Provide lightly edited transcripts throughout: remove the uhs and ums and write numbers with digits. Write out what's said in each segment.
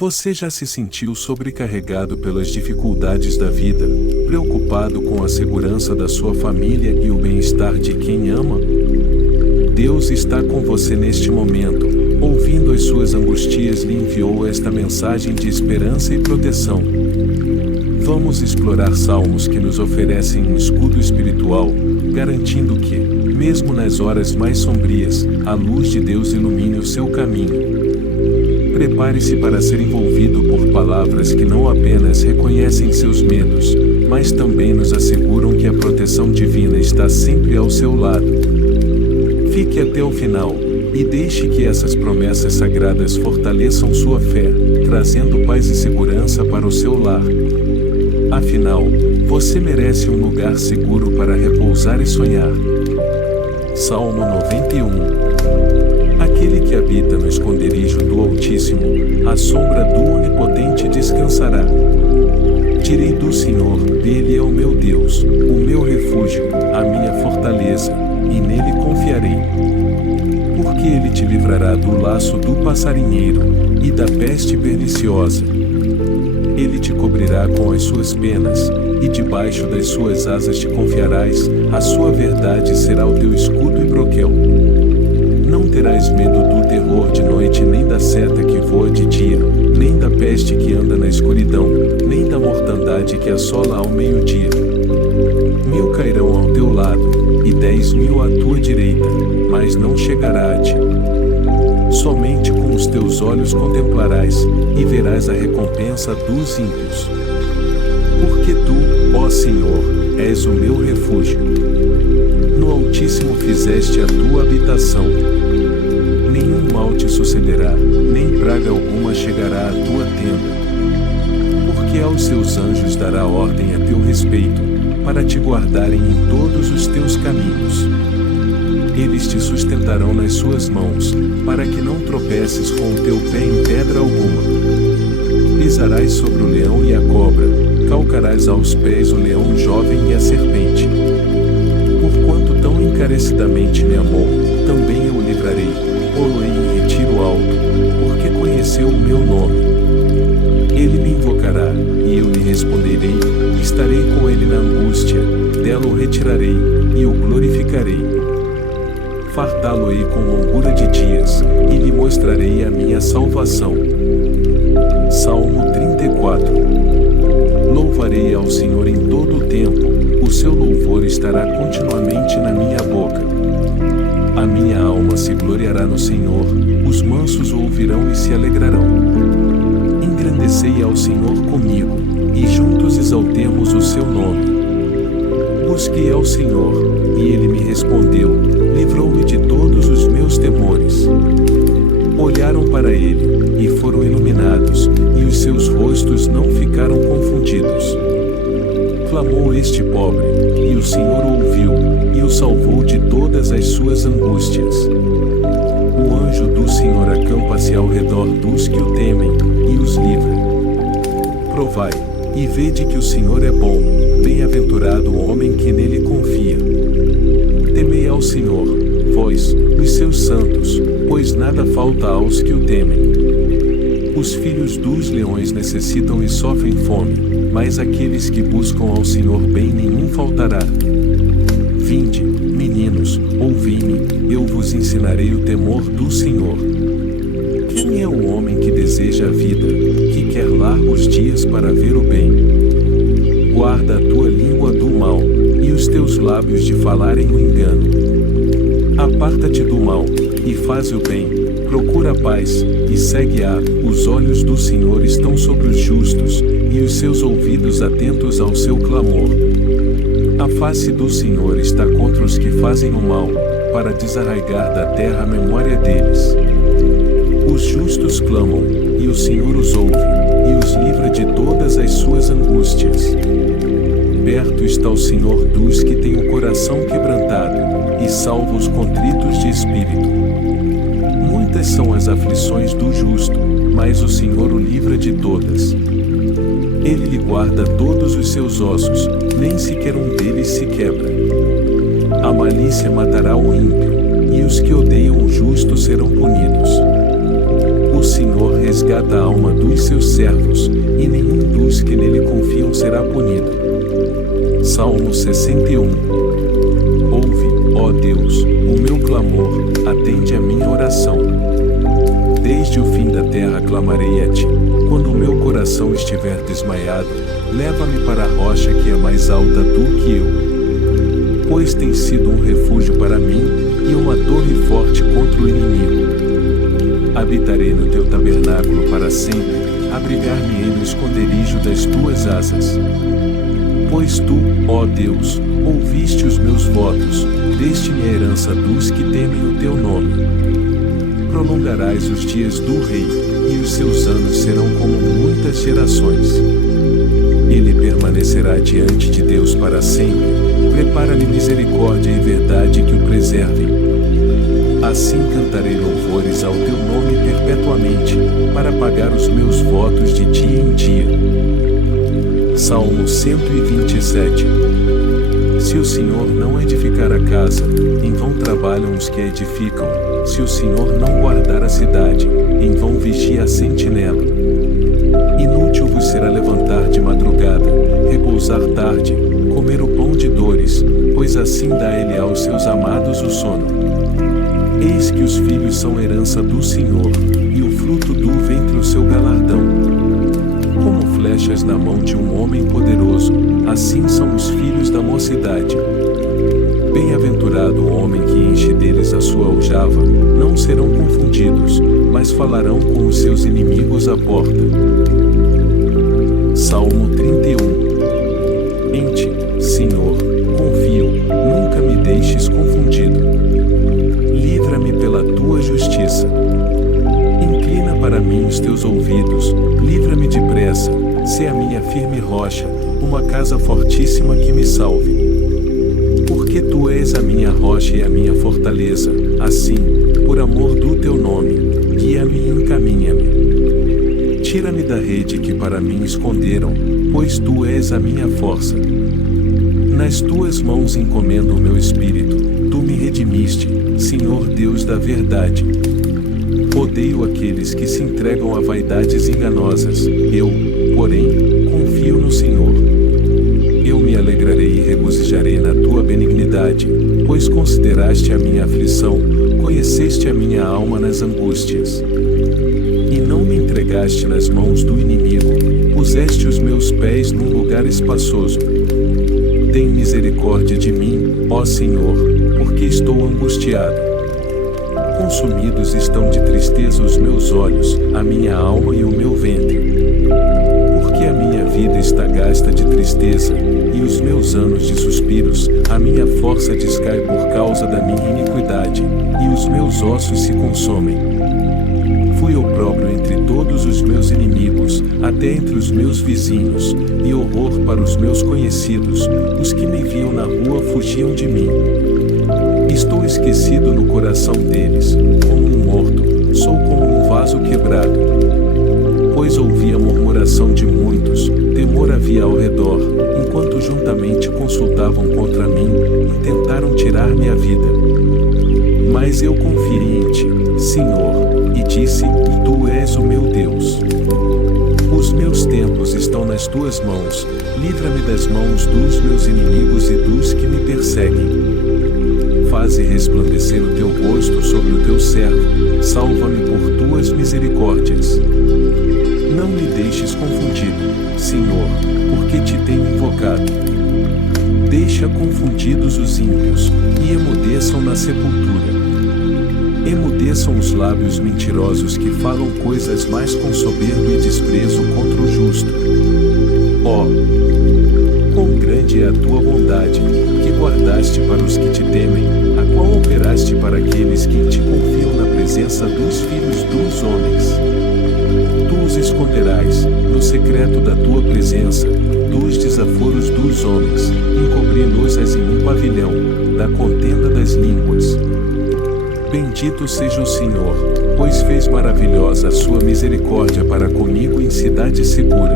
Você já se sentiu sobrecarregado pelas dificuldades da vida, preocupado com a segurança da sua família e o bem-estar de quem ama? Deus está com você neste momento, ouvindo as suas angustias, lhe enviou esta mensagem de esperança e proteção. Vamos explorar salmos que nos oferecem um escudo espiritual, garantindo que, mesmo nas horas mais sombrias, a luz de Deus ilumine o seu caminho. Prepare-se para ser envolvido por palavras que não apenas reconhecem seus medos, mas também nos asseguram que a proteção divina está sempre ao seu lado. Fique até o final, e deixe que essas promessas sagradas fortaleçam sua fé, trazendo paz e segurança para o seu lar. Afinal, você merece um lugar seguro para repousar e sonhar. Salmo 91. Aquele que habita no esconderijo do Altíssimo, à sombra do Onipotente descansará. Direi do Senhor, Ele é o meu Deus, o meu refúgio, a minha fortaleza, e nele confiarei. Porque Ele te livrará do laço do passarinheiro, e da peste perniciosa. Ele te cobrirá com as suas penas, e debaixo das suas asas te confiarás, a sua verdade será o teu escudo e broquel. Não terás medo do terror de noite, nem da seta que voa de dia, nem da peste que anda na escuridão, nem da mortandade que assola ao meio-dia. 1000 cairão ao teu lado, e 10.000 à tua direita, mas não chegará a ti. Somente com os teus olhos contemplarás, e verás a recompensa dos ímpios. Porque tu, ó Senhor, és o meu refúgio. No Altíssimo fizeste a tua habitação. Nenhum mal te sucederá, nem praga alguma chegará à tua tenda. Porque aos seus anjos dará ordem a teu respeito, para te guardarem em todos os teus caminhos. Eles te sustentarão nas suas mãos, para que não tropeces com o teu pé em pedra alguma. Pisarás sobre o leão e a cobra, calcarás aos pés o leão jovem e a serpente. Porquanto tão encarecidamente me amou, também eu o livrarei, pô-lo-ei em retiro alto, porque conheceu o meu nome. Ele me invocará, e eu lhe responderei, estarei com ele na angústia, dela o retirarei, e o glorificarei. Fartá-lo-ei com longura de dias, e lhe mostrarei a minha salvação. Salmo 34. Louvarei ao Senhor em todo o tempo, o seu louvor estará continuamente na minha boca. A minha alma se gloriará no Senhor, os mansos o ouvirão e se alegrarão. Engrandecei ao Senhor comigo, e juntos exaltemos o seu nome. Busquei ao Senhor, e ele me respondeu, livrou-me de todos os meus temores. Olharam para ele, e foram iluminados, e os seus rostos não ficaram confundidos. Clamou este pobre, e o Senhor o ouviu, e o salvou de todas as suas angústias. O anjo do Senhor acampa-se ao redor dos que o temem, e os livra. Provai, e vede que o Senhor é bom, bem-aventurado o homem que nele confia. Temei ao Senhor, vós, os seus santos, pois nada falta aos que o temem. Os filhos dos leões necessitam e sofrem fome, mas aqueles que buscam ao Senhor bem nenhum faltará. Vinde, meninos, ouvi-me, eu vos ensinarei o temor do Senhor. Quem é o homem que deseja a vida, que quer largos dias para ver o bem? Guarda a tua língua do mal, e os teus lábios de falarem o engano. Aparta-te do mal, e faz o bem, procura a paz, e segue-a. Os olhos do Senhor estão sobre os justos, e os seus ouvidos atentos ao seu clamor. A face do Senhor está contra os que fazem o mal, para desarraigar da terra a memória deles. Os justos clamam, e o Senhor os ouve, e os livra de todas as suas angústias. Perto está o Senhor dos que têm o coração quebrantado, e salva os contritos de espírito. Muitas são as aflições do justo, mas o Senhor o livra de todas. Ele lhe guarda todos os seus ossos, nem sequer um deles se quebra. A malícia matará o ímpio, e os que odeiam o justo serão punidos. O Senhor resgata resgata a alma dos seus servos, e nenhum dos que nele confiam será punido. Salmo 61. Ouve, ó Deus, o meu clamor, atende a minha oração. Desde o fim da terra clamarei a ti, quando o meu coração estiver desmaiado, leva-me para a rocha que é mais alta do que eu. Pois tem sido um refúgio para mim, e uma torre forte contra o inimigo. Habitarei no teu tabernáculo para sempre, abrigar-me-ei no esconderijo das tuas asas. Pois tu, ó Deus, ouviste os meus votos, deste-me a herança dos que temem o teu nome. Prolongarás os dias do rei, e os seus anos serão como muitas gerações. Ele permanecerá diante de Deus para sempre, prepara-lhe misericórdia e verdade que o preservem. Assim cantarei louvores ao teu nome perpetuamente, para pagar os meus votos de dia em dia. Salmo 127. Se o Senhor não edificar a casa, em vão trabalham os que a edificam. Se o Senhor não guardar a cidade, em vão vigia a sentinela. Inútil vos será levantar de madrugada, repousar tarde, comer o pão de dores, pois assim dá ele aos seus amados o sono. Eis que os filhos são herança do Senhor, e o fruto do ventre o seu galardão. Como flechas na mão de um homem poderoso, assim são os filhos da mocidade. Bem-aventurado o homem que enche deles a sua aljava, não serão confundidos, mas falarão com os seus inimigos à porta. Salmo 31. Em ti, Senhor, confio, nunca me deixes confundido. Livra-me pela tua justiça. Inclina para mim os teus ouvidos, livra-me depressa, sê a minha firme rocha, uma casa fortíssima que me salve. Porque tu és a minha rocha e a minha fortaleza, assim, por amor do teu nome, guia-me e encaminha-me. Tira-me da rede que para mim esconderam, pois tu és a minha força. Nas tuas mãos encomendo o meu espírito, tu me redimiste, Senhor Deus da verdade. Odeio aqueles que se entregam a vaidades enganosas, eu, porém, confio no Senhor. Eu me alegrarei e regozijarei na tua benignidade, pois consideraste a minha aflição, conheceste a minha alma nas angústias. E não me entregaste nas mãos do inimigo, puseste os meus pés num lugar espaçoso. Tem misericórdia de mim, ó Senhor, porque estou angustiado. Consumidos estão de tristeza os meus olhos, a minha alma e o meu ventre. Porque a minha vida está gasta de tristeza, e os meus anos de suspiros, a minha força descai por causa da minha iniquidade, e os meus ossos se consomem. Fui opróbrio entre todos os meus inimigos, até entre os meus vizinhos, e horror para os meus conhecidos, os que me viam na rua fugiam de mim. Estou esquecido no coração deles, como um morto, sou como um vaso quebrado. Pois ouvi a murmuração de muitos, temor havia ao redor, enquanto juntamente consultavam contra mim, e tentaram tirar-me a vida. Mas eu confiei em ti, Senhor, e disse, tu és o meu Deus. Os meus tempos estão nas tuas mãos, livra-me das mãos dos meus inimigos e dos que me perseguem. Faze resplandecer o teu rosto sobre o teu servo, salva-me por tuas misericórdias. Não me deixes confundido, Senhor, porque te tenho invocado. Deixa confundidos os ímpios, e emudeçam na sepultura. Emudeçam os lábios mentirosos que falam coisas mais com soberba e desprezo contra o justo. Ó, quão grande é a tua bondade, que guardaste para os que te temem, a qual operaste para aqueles que em ti confiam na presença dos filhos dos homens. Tu os esconderás, no secreto da tua presença, dos desaforos dos homens, encobri-los-as em um pavilhão, da contenda das línguas. Bendito seja o Senhor, pois fez maravilhosa a sua misericórdia para comigo em cidade segura.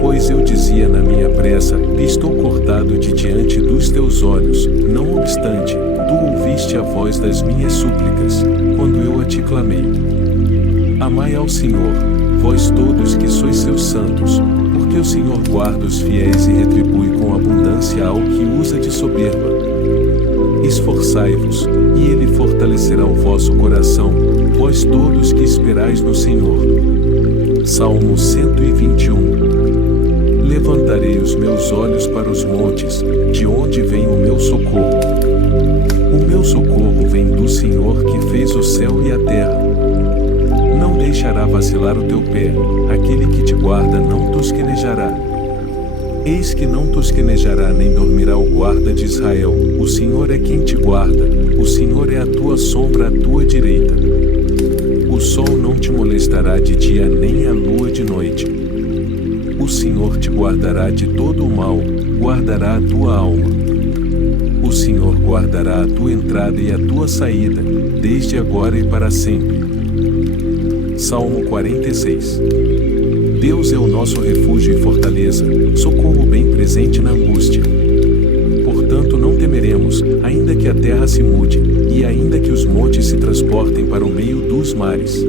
Pois eu dizia na minha pressa, estou cortado de diante dos teus olhos, não obstante, tu ouviste a voz das minhas súplicas, quando eu a te clamei. Amai ao Senhor, vós todos que sois seus santos, porque o Senhor guarda os fiéis e retribui com abundância ao que usa de soberba. Esforçai-vos, e Ele fortalecerá o vosso coração, vós todos que esperais no Senhor. Salmo 121. Levantarei os meus olhos para os montes, de onde vem o meu socorro. O meu socorro vem do Senhor que fez o céu e a terra. Não deixará vacilar o teu pé, aquele que te guarda não tosquenejará. Eis que não tosquenejará nem dormirá o guarda de Israel, o Senhor é quem te guarda, o Senhor é a tua sombra à tua direita. O sol não te molestará de dia nem a lua de noite. O Senhor te guardará de todo o mal, guardará a tua alma. O Senhor guardará a tua entrada e a tua saída, desde agora e para sempre. Salmo 46. Deus é o nosso refúgio e fortaleza, socorro bem presente na angústia. Portanto não temeremos, ainda que a terra se mude, e ainda que os montes se transportem para o meio dos mares.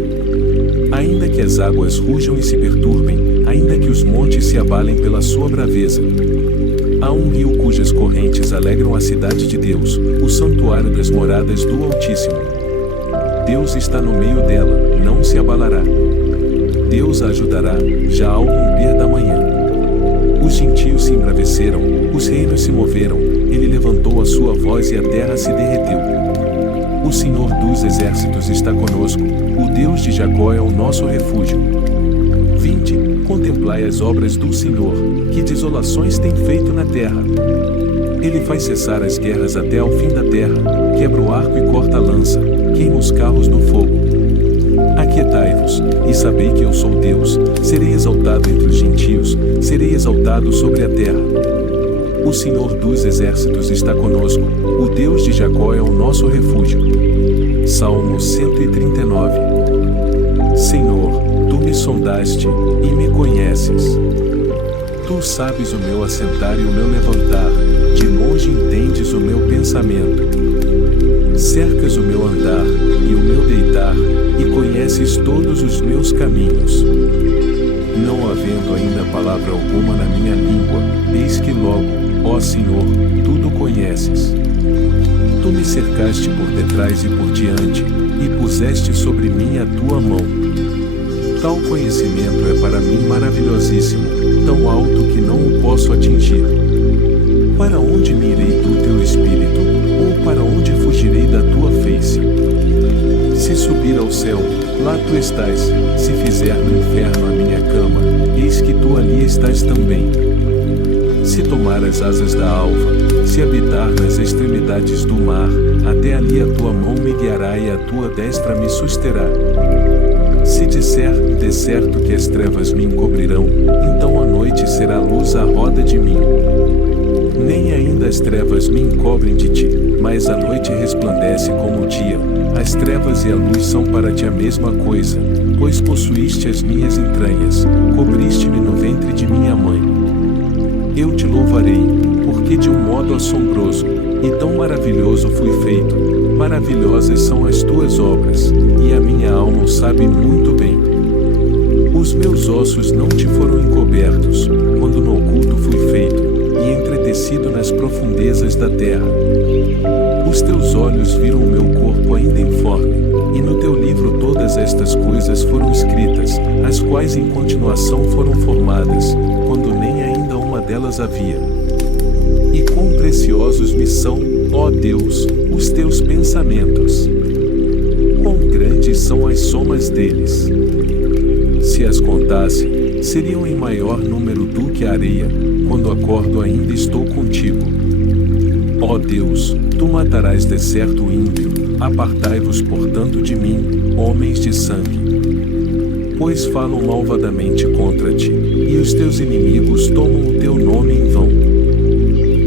Ainda que as águas rujam e se perturbem, ainda que os montes se abalem pela sua braveza. Há um rio cujas correntes alegram a cidade de Deus, o santuário das moradas do Altíssimo. Deus está no meio dela, não se abalará. Deus a ajudará, já ao romper da manhã. Os gentios se embraveceram, os reinos se moveram, ele levantou a sua voz e a terra se derreteu. O Senhor dos exércitos está conosco, o Deus de Jacó é o nosso refúgio. Vinde, contemplai as obras do Senhor, que desolações tem feito na terra. Ele faz cessar as guerras até ao fim da terra, quebra o arco e corta a lança, queima os carros no fogo. Aquietai-vos, e sabei que eu sou Deus, serei exaltado entre os gentios, serei exaltado sobre a terra. O Senhor dos exércitos está conosco, o Deus de Jacó é o nosso refúgio. Salmo 139. Senhor, tu me sondaste, e me conheces. Tu sabes o meu assentar e o meu levantar, de longe entendes o meu pensamento. Cercas o meu andar, e o meu deitar, e conheces todos os meus caminhos. Não havendo ainda palavra alguma na minha língua, eis que logo, ó Senhor, tudo conheces. Tu me cercaste por detrás e por diante, e puseste sobre mim a tua mão. Tal conhecimento é para mim maravilhosíssimo, tão alto que não o posso atingir. Para onde me irei do teu espírito, ou para onde fugirei da tua face? Se subir ao céu, lá tu estás, se fizer no inferno a minha cama, eis que tu ali estás também. Se tomar as asas da alva, se habitar nas extremidades do mar, até ali a tua mão me guiará e a tua destra me susterá. Se disser, de certo que as trevas me encobrirão, então a noite será luz à roda de mim. Nem ainda as trevas me encobrem de ti, mas a noite resplandece como o dia. As trevas e a luz são para ti a mesma coisa, pois possuíste as minhas entranhas, cobriste-me no ventre de minha mãe. Eu te louvarei, porque de um modo assombroso, e tão maravilhoso fui feito, maravilhosas são as tuas obras, e a minha alma o sabe muito bem. Os meus ossos não te foram encobertos, quando no oculto fui feito, e entretecido nas profundezas da terra. Os teus olhos viram o meu corpo ainda informe, e no teu livro todas estas coisas foram escritas, as quais em continuação foram formadas, quando nem ainda uma delas havia. E quão preciosos me são, ó Deus, os teus pensamentos! Quão grandes são as somas deles! Se as contasse, seriam em maior número do que a areia, quando acordo ainda estou contigo. Ó Deus, tu matarás de certo o ímpio, apartai-vos portanto de mim, homens de sangue. Pois falam malvadamente contra ti, e os teus inimigos tomam o teu nome em vão.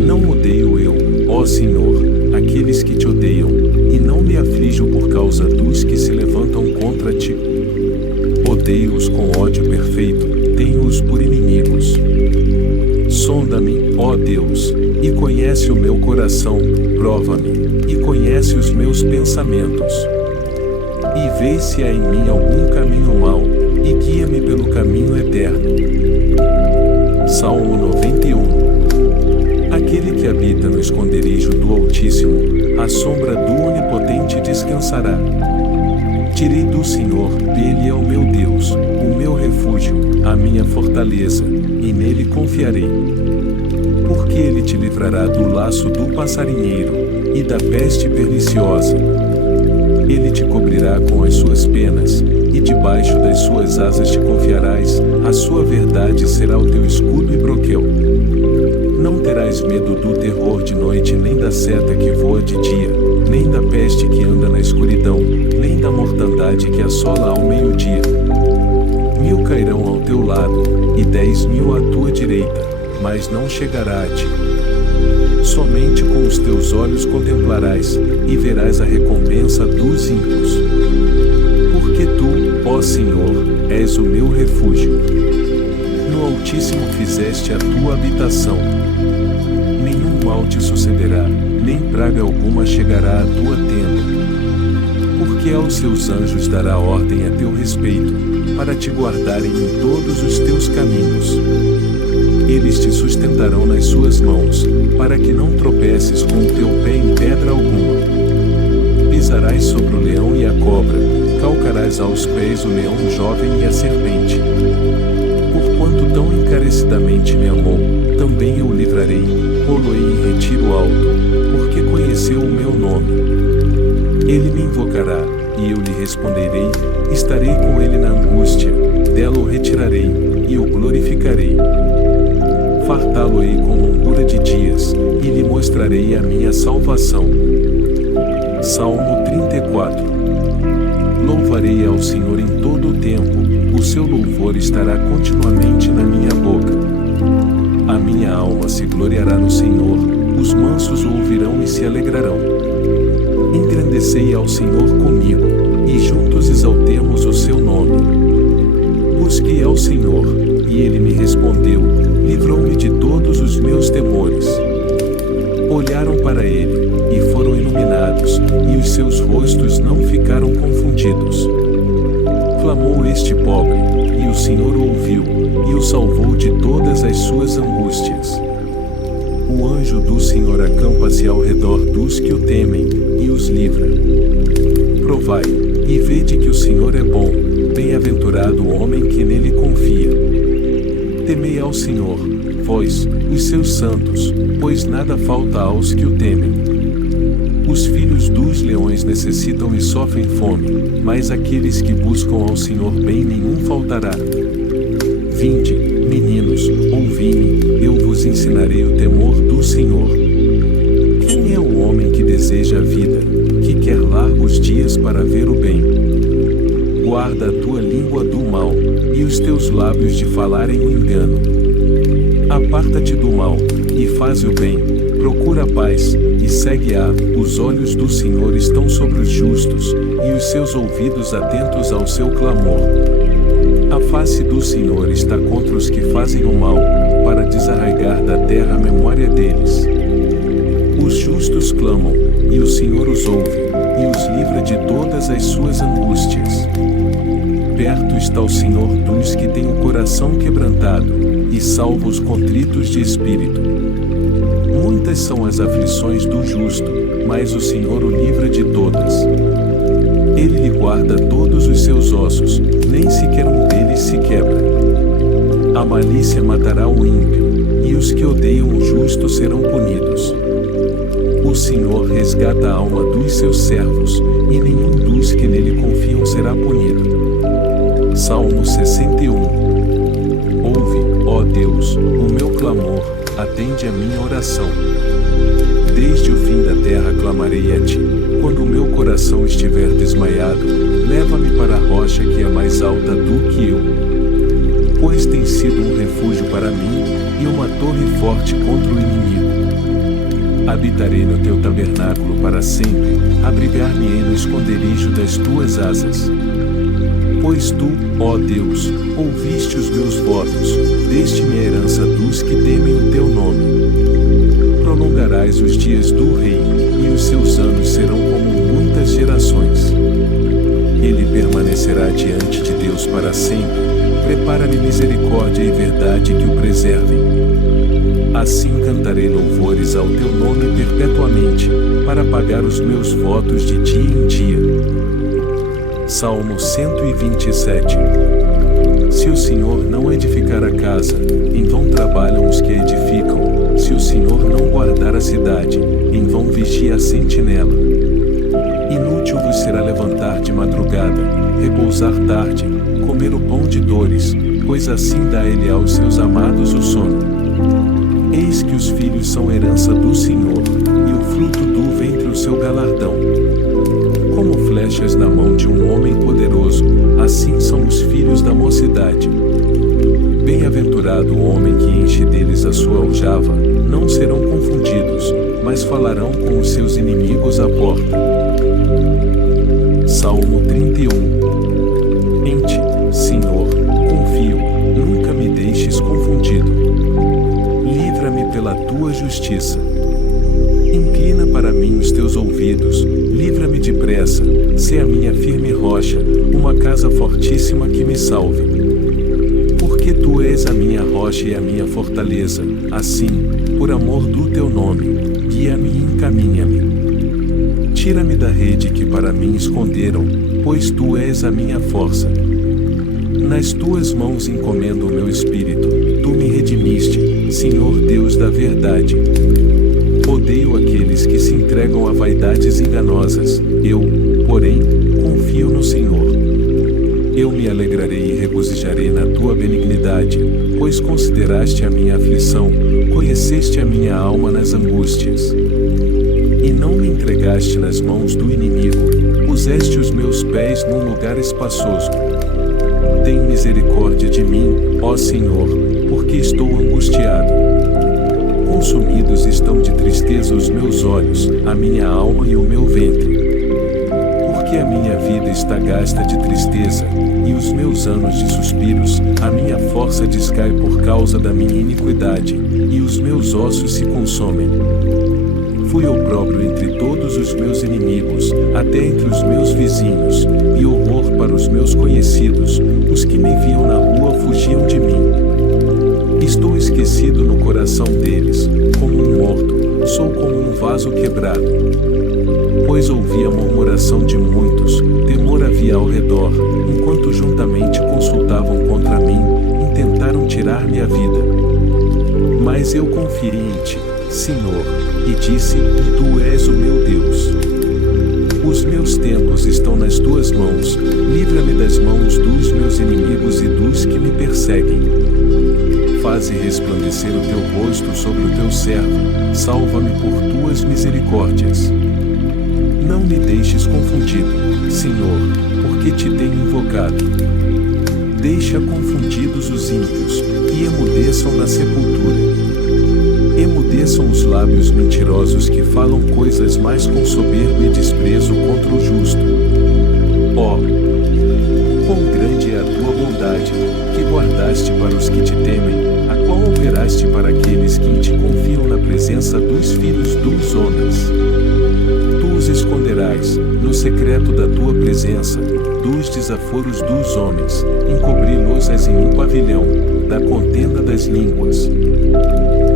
Não odeio eu, ó Senhor, aqueles que te odeiam, e não me aflijo por causa dos que se levantam contra ti. Odeio-os com ódio perfeito, tenho-os por inimigos. Sonda-me, ó Deus, e conhece o meu coração, prova-me, e conhece os meus pensamentos. e vê se há em mim algum caminho mau, e guia-me pelo caminho eterno. Salmo 91. Aquele que habita no esconderijo do Altíssimo, à sombra do Onipotente descansará. Direi do Senhor, Ele é o meu Deus, o meu refúgio, a minha fortaleza, e nele confiarei. Porque Ele te livrará do laço do passarinheiro, e da peste perniciosa. Ele te cobrirá com as suas penas, e debaixo das suas asas te confiarás, a sua verdade será o teu escudo e broquel. Não terás medo do terror de noite, nem da seta que voa de dia, nem da peste que anda na escuridão, nem da mortandade que assola ao meio-dia. 1000 cairão ao teu lado, e 10.000 à tua direita, mas não chegará a ti. Somente com os teus olhos contemplarás, e verás a recompensa dos ímpios. Porque tu, ó Senhor, és o meu refúgio. No Altíssimo fizeste a tua habitação. Nenhum mal te sucederá, nem praga alguma chegará à tua tenda. Porque aos seus anjos dará ordem a teu respeito, para te guardarem em todos os teus caminhos. Eles te sustentarão nas suas mãos, para que não tropeces com o teu pé em pedra alguma. Pisarás sobre o leão e a cobra, calcarás aos pés o leão jovem e a serpente. Porquanto tão encarecidamente me amou, também eu o livrarei, pô-lo-ei em retiro alto, porque conheceu o meu nome. Ele me invocará, e eu lhe responderei, estarei com ele na angústia, dela o retirarei, e o glorificarei. Fartá-lo-ei com longura de dias, e lhe mostrarei a minha salvação. Salmo 34. Louvarei ao Senhor em todo o tempo, o seu louvor estará continuamente na minha boca. A minha alma se gloriará no Senhor, os mansos o ouvirão e se alegrarão. Engrandecei ao Senhor comigo, e juntos exaltemos o seu nome. Busquei ao Senhor, e ele me respondeu, livrou-me de todos os meus temores. Olharam para ele, e foram iluminados, e os seus rostos não ficaram confundidos. Clamou este pobre, e o Senhor o ouviu, e o salvou de todas as suas angústias. O anjo do Senhor acampa-se ao redor dos que o temem, e os livra. Provai, e vede que o Senhor é bom, bem-aventurado o homem que nele confia. Temei ao Senhor, vós, os seus santos, pois nada falta aos que o temem. Os filhos dos leões necessitam e sofrem fome, mas aqueles que buscam ao Senhor bem nenhum faltará. Vinde, meninos, ouvi-me, eu vos ensinarei o temor do Senhor. Quem é o homem que deseja a vida, que quer largos dias para ver o bem? Guarda a tua língua do mal, e os teus lábios de falarem o engano. Aparta-te do mal, e faz o bem, procura a paz, e segue-a. Os olhos do Senhor estão sobre os justos, e os seus ouvidos atentos ao seu clamor. A face do Senhor está contra os que fazem o mal, para desarraigar da terra a memória deles. Os justos clamam, e o Senhor os ouve, e os livra de todas as suas angústias. Perto está o Senhor dos que têm o coração quebrantado, e salva os contritos de espírito. Muitas são as aflições do justo, mas o Senhor o livra de todas. Ele lhe guarda todos os seus ossos, nem sequer um deles se quebra. A malícia matará o ímpio, e os que odeiam o justo serão punidos. O Senhor resgata a alma dos seus servos, e nenhum dos que nele confiam será punido. Salmo 61. Ouve, ó Deus, o meu clamor, atende a minha oração. Desde o fim da terra clamarei a ti, quando o meu coração estiver desmaiado, leva-me para a rocha que é mais alta do que eu. Pois tem sido um refúgio para mim, e uma torre forte contra o inimigo. Habitarei no teu tabernáculo para sempre, abrigar-me-ei no esconderijo das tuas asas. Pois tu, ó Deus, ouviste os meus votos, deste-me a herança dos que temem o teu nome. Prolongarás os dias do rei, e os seus anos serão como muitas gerações. ele permanecerá diante de Deus para sempre. Prepara-lhe misericórdia e verdade que o preservem. Assim cantarei louvores ao teu nome perpetuamente, para pagar os meus votos de dia em dia. Salmo 127. Se o Senhor não edificar a casa, em vão trabalham os que a edificam. Se o Senhor não guardar a cidade, em vão vigia a sentinela. Inútil vos será levantar de madrugada, repousar tarde, comer o pão de dores, pois assim dá ele aos seus amados o sono. Eis que os filhos são herança do Senhor, e o fruto do ventre o seu galardão. Como flechas na mão de um homem poderoso, assim são os filhos da mocidade. Bem-aventurado o homem que enche deles a sua aljava, não serão confundidos, mas falarão com os seus inimigos à porta. Salmo 31. Em ti, Senhor, confio, nunca me deixes confundido. Livra-me pela tua justiça. Inclina para mim os teus ouvidos, livra-me depressa, sê a minha firme rocha, uma casa fortíssima que me salve. Porque tu és a minha rocha e a minha fortaleza, assim, por amor do teu nome, guia-me e encaminha-me. Tira-me da rede que para mim esconderam, pois tu és a minha força. Nas tuas mãos encomendo o meu espírito, tu me redimiste, Senhor Deus da verdade. Odeio aqueles que se entregam a vaidades enganosas, eu, porém, confio no Senhor. Eu me alegrarei e regozijarei na tua benignidade, pois consideraste a minha aflição, conheceste a minha alma nas angústias. E não me entregaste nas mãos do inimigo, puseste os meus pés num lugar espaçoso. Tem misericórdia de mim, ó Senhor, porque estou angustiado. Consumidos estão de tristeza os meus olhos, a minha alma e o meu ventre. Porque a minha vida está gasta de tristeza, e os meus anos de suspiros, a minha força descai por causa da minha iniquidade, e os meus ossos se consomem. Fui opróbrio entre todos os meus inimigos, até entre os meus vizinhos, e horror para os meus conhecidos, os que me viam na rua fugiam de mim. Estou esquecido no coração deles, como um morto, sou como um vaso quebrado. Pois ouvi a murmuração de muitos, temor havia ao redor, enquanto juntamente consultavam contra mim, intentaram tirar-me a vida. Mas eu confiei em ti, Senhor, e disse, tu és o meu Deus. Os meus tempos estão nas tuas mãos, livra-me das mãos dos meus inimigos e dos que me perseguem. Faze resplandecer o teu rosto sobre o teu servo, salva-me por tuas misericórdias. Não me deixes confundido, Senhor, porque te tenho invocado. Deixa confundidos os ímpios, e emudeçam na sepultura. Emudeçam os lábios mentirosos que falam coisas mais com soberba e desprezo contra o justo. Ó, quão grande é a tua bondade, que guardaste para os que te temem, a qual operaste para aqueles que em ti confiam na presença dos filhos dos homens. Tu os esconderás, no secreto da tua presença, dos desaforos dos homens, encobri-los-ás em um pavilhão, da contenda das línguas.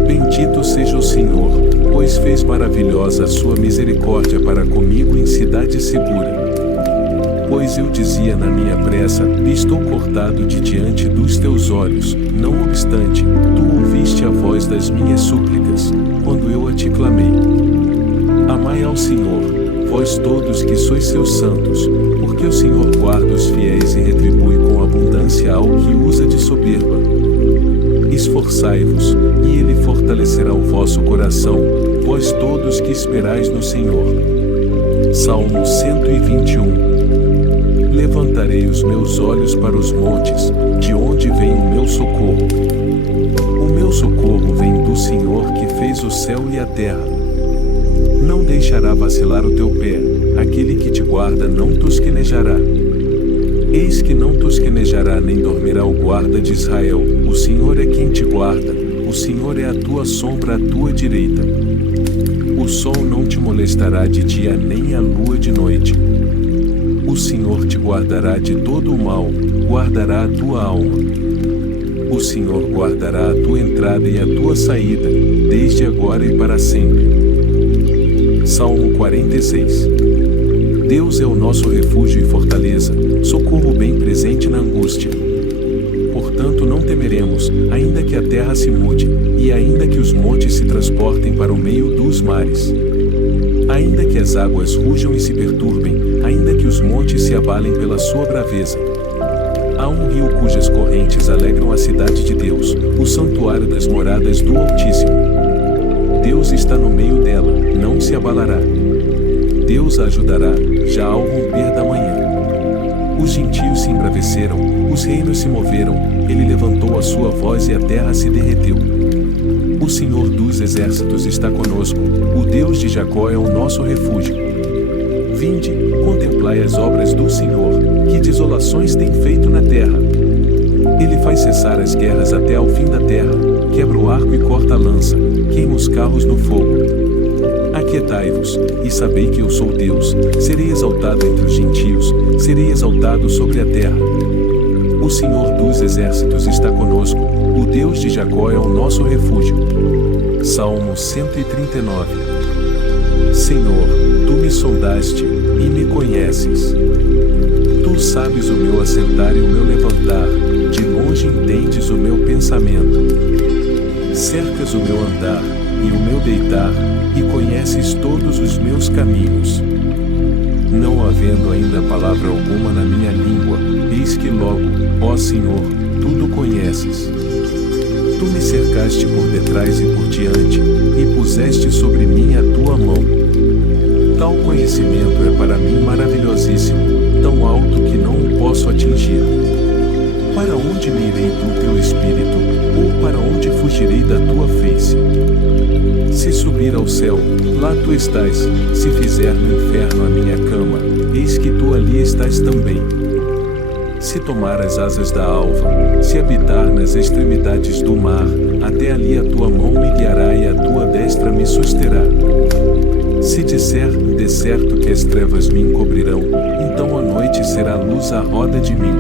Bendito seja o Senhor, pois fez maravilhosa a sua misericórdia para comigo em cidade segura. Pois eu dizia na minha pressa, estou cortado de diante dos teus olhos, não obstante, tu ouviste a voz das minhas súplicas, quando eu a te clamei. Amai ao Senhor, vós todos que sois seus santos, porque o Senhor guarda os fiéis e retribui com abundância ao que usa de soberba. Esforçai-vos, e ele fortalecerá o vosso coração, vós todos que esperais no Senhor. Salmo 121. Levantarei os meus olhos para os montes, de onde vem o meu socorro. O meu socorro vem do Senhor que fez o céu e a terra. Não deixará vacilar o teu pé, aquele que te guarda não tosquenejará. Eis que não tosquenejará nem dormirá o guarda de Israel, o Senhor é quem te guarda, o Senhor é a tua sombra à tua direita. O sol não te molestará de dia nem a lua de noite. O Senhor te guardará de todo o mal, guardará a tua alma. O Senhor guardará a tua entrada e a tua saída, desde agora e para sempre. Salmo 46. Deus é o nosso refúgio e fortaleza, socorro bem presente na angústia. Portanto não temeremos, ainda que a terra se mude, e ainda que os montes se transportem para o meio dos mares. Ainda que as águas rujam e se perturbem, ainda que os montes se abalem pela sua braveza. Há um rio cujas correntes alegram a cidade de Deus, o santuário das moradas do Altíssimo. Deus está no meio dela, não se abalará. Deus a ajudará, já ao romper da manhã. Os gentios se embraveceram, os reinos se moveram, ele levantou a sua voz e a terra se derreteu. O Senhor dos exércitos está conosco, o Deus de Jacó é o nosso refúgio. Vinde, contemplai as obras do Senhor, que desolações tem feito na terra. Ele faz cessar as guerras até ao fim da terra, quebra o arco e corta a lança, queima os carros no fogo. Aquietai-vos, e sabei que eu sou Deus, serei exaltado entre os gentios, serei exaltado sobre a terra. O Senhor dos exércitos está conosco, o Deus de Jacó é o nosso refúgio. Salmo 139. Senhor, tu me sondaste, e me conheces. Tu sabes o meu assentar e o meu levantar, de longe entendes o meu pensamento. Cercas o meu andar, e o meu deitar, e conheces todos os meus caminhos. Não havendo ainda palavra alguma na minha língua, eis que logo, ó Senhor, tudo conheces. Tu me cercaste por detrás e por diante, e puseste sobre mim a tua mão. Tal conhecimento é para mim maravilhosíssimo, tão alto que não o posso atingir. Para onde me irei do teu espírito, ou para onde fugirei da tua face? Se subir ao céu, lá tu estás, se fizer no inferno a minha cama, eis que tu ali estás também. Se tomar as asas da alva, se habitar nas extremidades do mar, até ali a tua mão me guiará e a tua destra me susterá. Se disser, de certo que as trevas me encobrirão, então a noite será luz à roda de mim.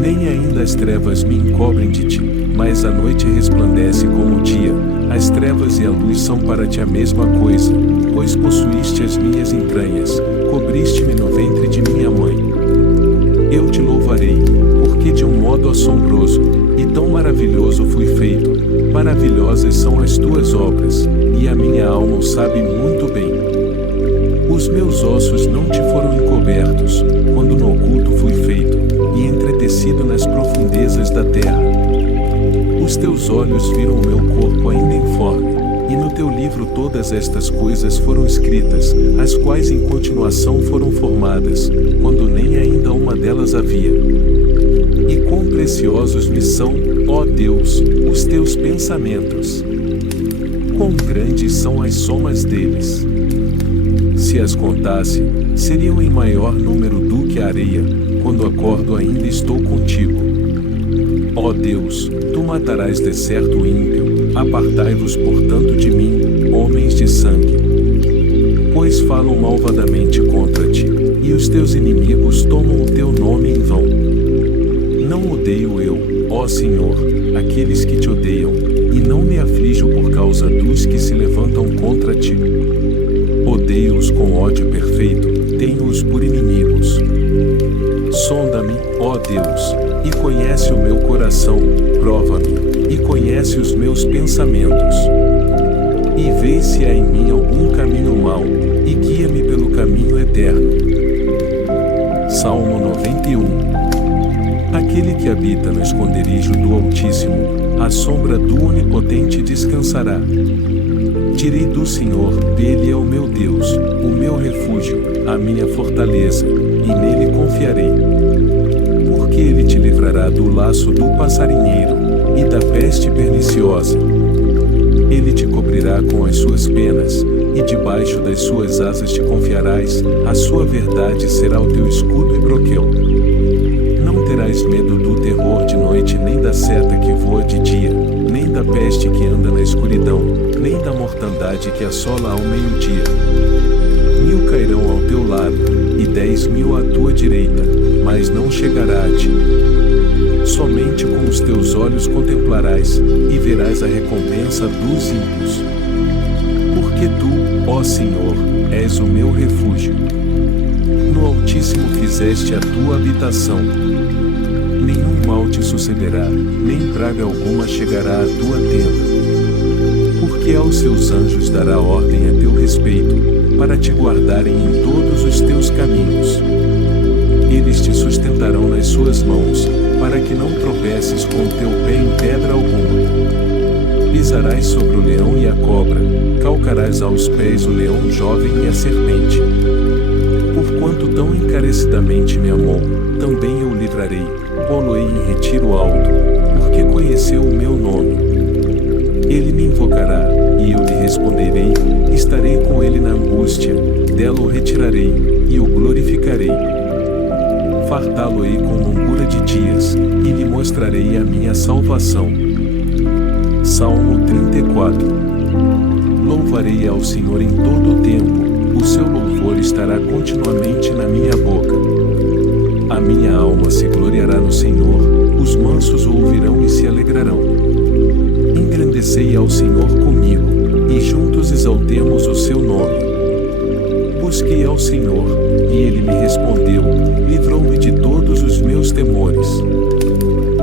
Nem ainda as trevas me encobrem de ti, mas a noite resplandece como o dia, as trevas e a luz são para ti a mesma coisa, pois possuíste as minhas entranhas, cobriste-me no ventre de minha mãe. Eu te louvarei, porque de um modo assombroso, e tão maravilhoso fui feito, maravilhosas são as tuas obras, e a minha alma o sabe muito bem. Os meus ossos não te foram encobertos, quando no oculto fui feito, e entretecido nas profundezas da terra. Os teus olhos viram o meu corpo ainda informe, e no teu livro todas estas coisas foram escritas, as quais em continuação foram formadas, quando nem ainda uma delas havia. E quão preciosos me são, ó Deus, os teus pensamentos! Quão grandes são as somas deles! Se as contasse, seriam em maior número do que a areia, quando acordo ainda estou contigo. Ó Deus, tu matarás de certo o ímpio, apartai-vos portanto de mim, homens de sangue. Pois falam malvadamente contra ti, e os teus inimigos tomam o teu nome em vão. Não odeio eu, ó Senhor, aqueles que te odeiam, e não me aflijo por causa dos que se levantam contra ti. Odeio-os com ódio perfeito, tenho-os por inimigos. Sonda-me, ó Deus, e conhece o meu coração, prova-me, e conhece os meus pensamentos. E vê se há em mim algum caminho mau, e guia-me pelo caminho eterno. Salmo 91. Aquele que habita no esconderijo do Altíssimo, à sombra do Onipotente descansará. Direi do Senhor, Ele é o meu Deus, o meu refúgio, a minha fortaleza, e nele confiarei. Porque Ele te livrará do laço do passarinheiro, e da peste perniciosa. Ele te cobrirá com as suas penas, e debaixo das suas asas te confiarás, a sua verdade será o teu escudo e broquel. Não terás medo do terror de noite, nem da seta que voa de dia, nem da peste que anda na escuridão, nem da mortandade que assola ao meio-dia. 1000 cairão ao teu lado, e 10.000 à tua direita, mas não chegará a ti. Somente com os teus olhos contemplarás, e verás a recompensa dos ímpios. Porque tu, ó Senhor, és o meu refúgio. No Altíssimo fizeste a tua habitação. Nenhum mal te sucederá, nem praga alguma chegará à tua tenda. Porque aos seus anjos dará ordem a teu respeito, para te guardarem em todos os teus caminhos. Eles te sustentarão nas suas mãos, para que não tropeces com o teu pé em pedra alguma. Pisarás sobre o leão e a cobra, calcarás aos pés o leão jovem e a serpente. Porquanto tão encarecidamente me amou, também eu o livrarei, pô-lo-ei em retiro alto, porque conheceu o meu nome. Ele me invocará, e eu lhe responderei, estarei com ele na angústia, dela o retirarei, e o glorificarei. Fartá-lo-ei com longura de dias, e lhe mostrarei a minha salvação. Salmo 34. Louvarei ao Senhor em todo o tempo, o seu louvor estará continuamente na minha boca. A minha alma se gloriará no Senhor, os mansos o ouvirão e se alegrarão. Engrandecei ao Senhor comigo, e juntos exaltemos o seu nome. Busquei ao Senhor, e ele me respondeu, livrou-me de todos os meus temores.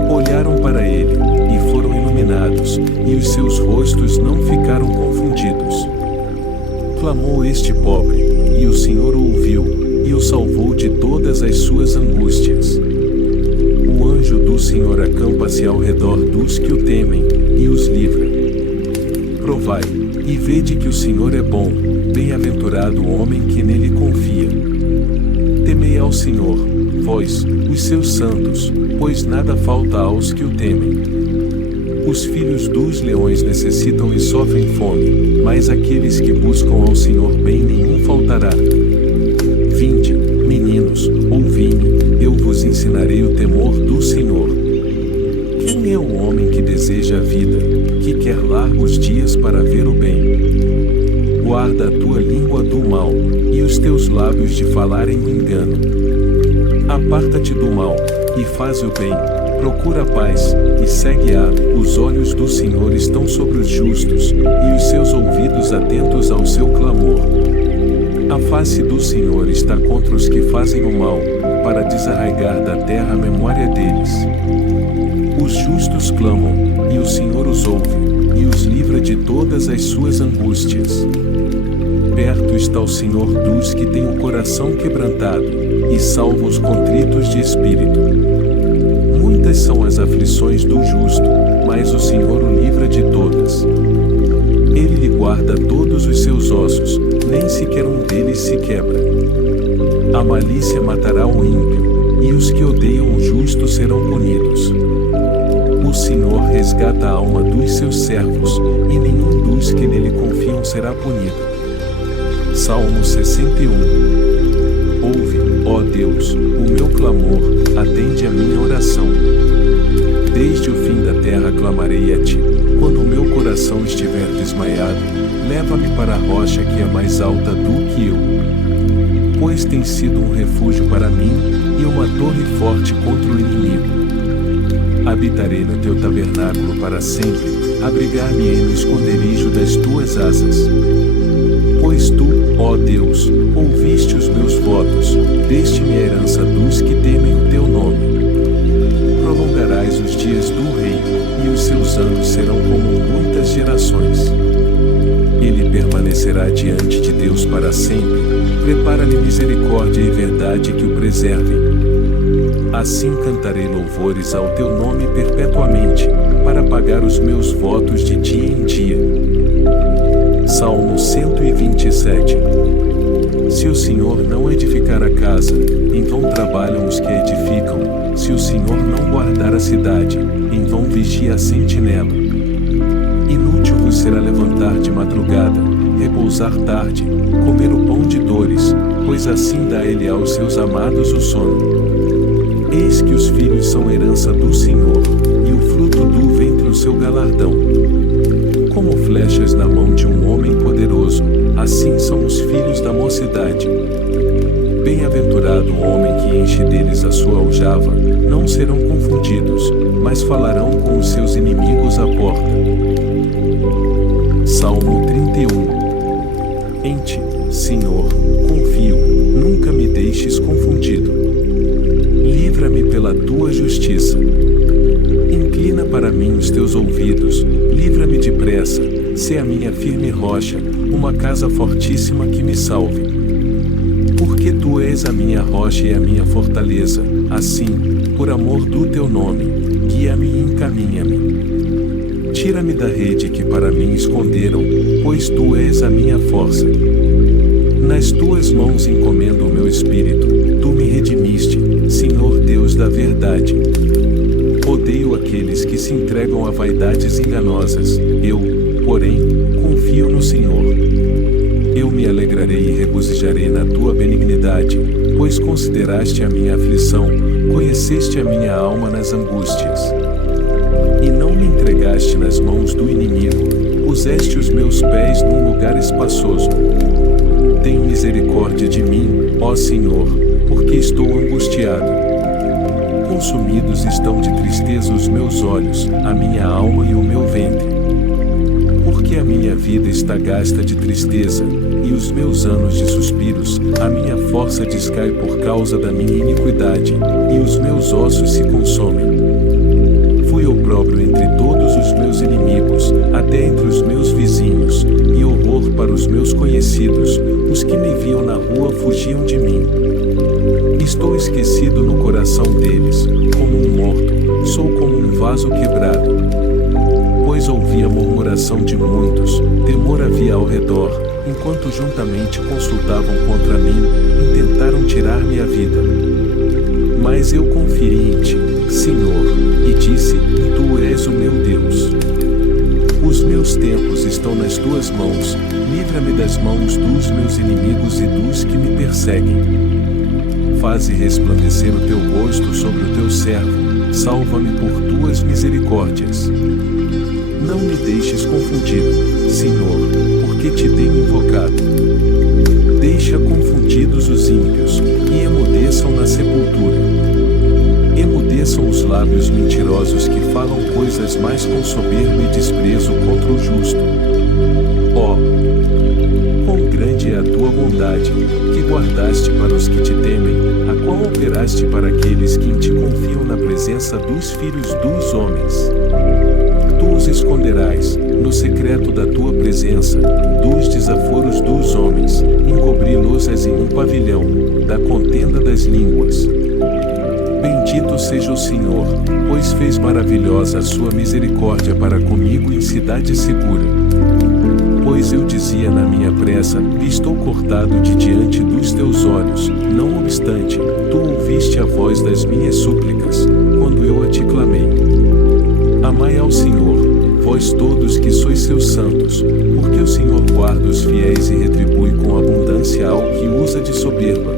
Olharam para ele, e foram iluminados, e os seus rostos não ficaram confundidos. Clamou este pobre, e o Senhor o ouviu, e o salvou de todas as suas angústias. O anjo do Senhor acampa-se ao redor dos que o temem, e os livra. Provai, e vede que o Senhor é bom, bem-aventurado o homem que nele confia. Temei ao Senhor, vós, os seus santos, pois nada falta aos que o temem. Os filhos dos leões necessitam e sofrem fome, mas aqueles que buscam ao Senhor bem nenhum faltará. Vinde, meninos, ouvi-me, eu vos ensinarei o temor do Senhor. Quem é o homem que deseja a vida, que quer largos dias para ver o bem? Guarda a tua língua do mal, e os teus lábios de falarem o engano. Aparta-te do mal, e faz o bem, procura a paz, e segue-a. Os olhos do Senhor estão sobre os justos, e os seus ouvidos atentos ao seu clamor. A face do Senhor está contra os que fazem o mal, para desarraigar da terra a memória deles. Os justos clamam, e o Senhor os ouve, e os livra de todas as suas angústias. Perto está o Senhor dos que têm o coração quebrantado, e salva os contritos de espírito. Muitas são as aflições do justo, mas o Senhor o livra de todas. Ele lhe guarda todos os seus ossos, nem sequer um deles se quebra. A malícia matará o ímpio, e os que odeiam o justo serão punidos. O Senhor resgata a alma dos seus servos, e nenhum dos que nele confiam será punido. Salmo 61. Ouve, ó Deus, o meu clamor, atende a minha oração. Desde o fim da terra clamarei a ti, quando o meu coração estiver desmaiado, leva-me para a rocha que é mais alta do que eu. Pois tem sido um refúgio para mim, e uma torre forte contra o inimigo. Habitarei no teu tabernáculo para sempre, abrigar-me-ei no esconderijo das tuas asas. Pois tu, ó Deus, ouviste os meus votos, deste-me a herança dos que temem o teu nome. Prolongarás os dias do rei, e os seus anos serão como muitas gerações. Ele permanecerá diante de Deus para sempre, prepara-lhe misericórdia e verdade que o preservem. Assim cantarei louvores ao teu nome perpetuamente, para pagar os meus votos de dia em dia. Salmo 127. Se o Senhor não edificar a casa, em vão trabalham os que a edificam. Se o Senhor não guardar a cidade, em vão vigia a sentinela. Inútil vos será levantar de madrugada, repousar tarde, comer o pão de dores, pois assim dá ele aos seus amados o sono. Eis que os filhos são herança do Senhor, e o fruto do ventre o seu galardão. Como flechas na mão de um homem poderoso, assim são os filhos da mocidade. Bem-aventurado o homem que enche deles a sua aljava, não serão confundidos, mas falarão com os seus inimigos à porta. Salmo 31. Em ti, Senhor, confio, nunca me deixes confundido. Livra-me pela tua justiça. Inclina para mim os teus ouvidos, livra-me depressa, sê a minha firme rocha, uma casa fortíssima que me salve. Porque tu és a minha rocha e a minha fortaleza, assim, por amor do teu nome, guia-me e encaminha-me. Tira-me da rede que para mim esconderam, pois tu és a minha força. Nas tuas mãos encomendo o meu espírito, tu me redimiste, Senhor Deus da verdade. Odeio aqueles que se entregam a vaidades enganosas, eu, porém, confio no Senhor. Eu me alegrarei e regozijarei na tua benignidade, pois consideraste a minha aflição, conheceste a minha alma nas angústias. E não me entregaste nas mãos do inimigo, puseste os meus pés num lugar espaçoso. Tem misericórdia de mim, ó Senhor, porque estou angustiado. Consumidos estão de tristeza os meus olhos, a minha alma e o meu ventre. Porque a minha vida está gasta de tristeza, e os meus anos de suspiros, a minha força descai por causa da minha iniquidade, e os meus ossos se consomem. Fui opróbrio entre todos os meus inimigos, até entre os meus vizinhos, e horror para os meus conhecidos, os que me viam na rua fugiam de mim. Estou esquecido no coração deles, como um morto, sou como um vaso quebrado. Pois ouvi a murmuração de muitos, temor havia ao redor, enquanto juntamente consultavam contra mim, e tentaram tirar-me a vida. Mas eu confiei em ti, Senhor, e disse, tu és o meu Deus. Os meus tempos estão nas tuas mãos, livra-me das mãos dos meus inimigos e dos que me perseguem. Faze resplandecer o teu rosto sobre o teu servo, salva-me por tuas misericórdias. Não me deixes confundido, Senhor, porque te tenho invocado. Deixa confundidos os ímpios, e emudeçam na sepultura. Emudeçam os lábios mentirosos que falam coisas mais com soberba e desprezo contra o justo. Ó, quão grande é a tua bondade, que guardaste para os que te temem, a qual operaste para aqueles que em ti confiam na presença dos filhos dos homens. Tu os esconderás, no secreto da tua presença, dos desaforos dos homens, encobri-los-ás em um pavilhão, da contenda das línguas. Bendito seja o Senhor, pois fez maravilhosa a sua misericórdia para comigo em cidade segura. Pois eu dizia na minha pressa, estou cortado de diante dos teus olhos, não obstante, tu ouviste a voz das minhas súplicas, quando eu a te clamei. Amai ao Senhor, vós todos que sois seus santos, porque o Senhor guarda os fiéis e retribui com abundância ao que usa de soberba.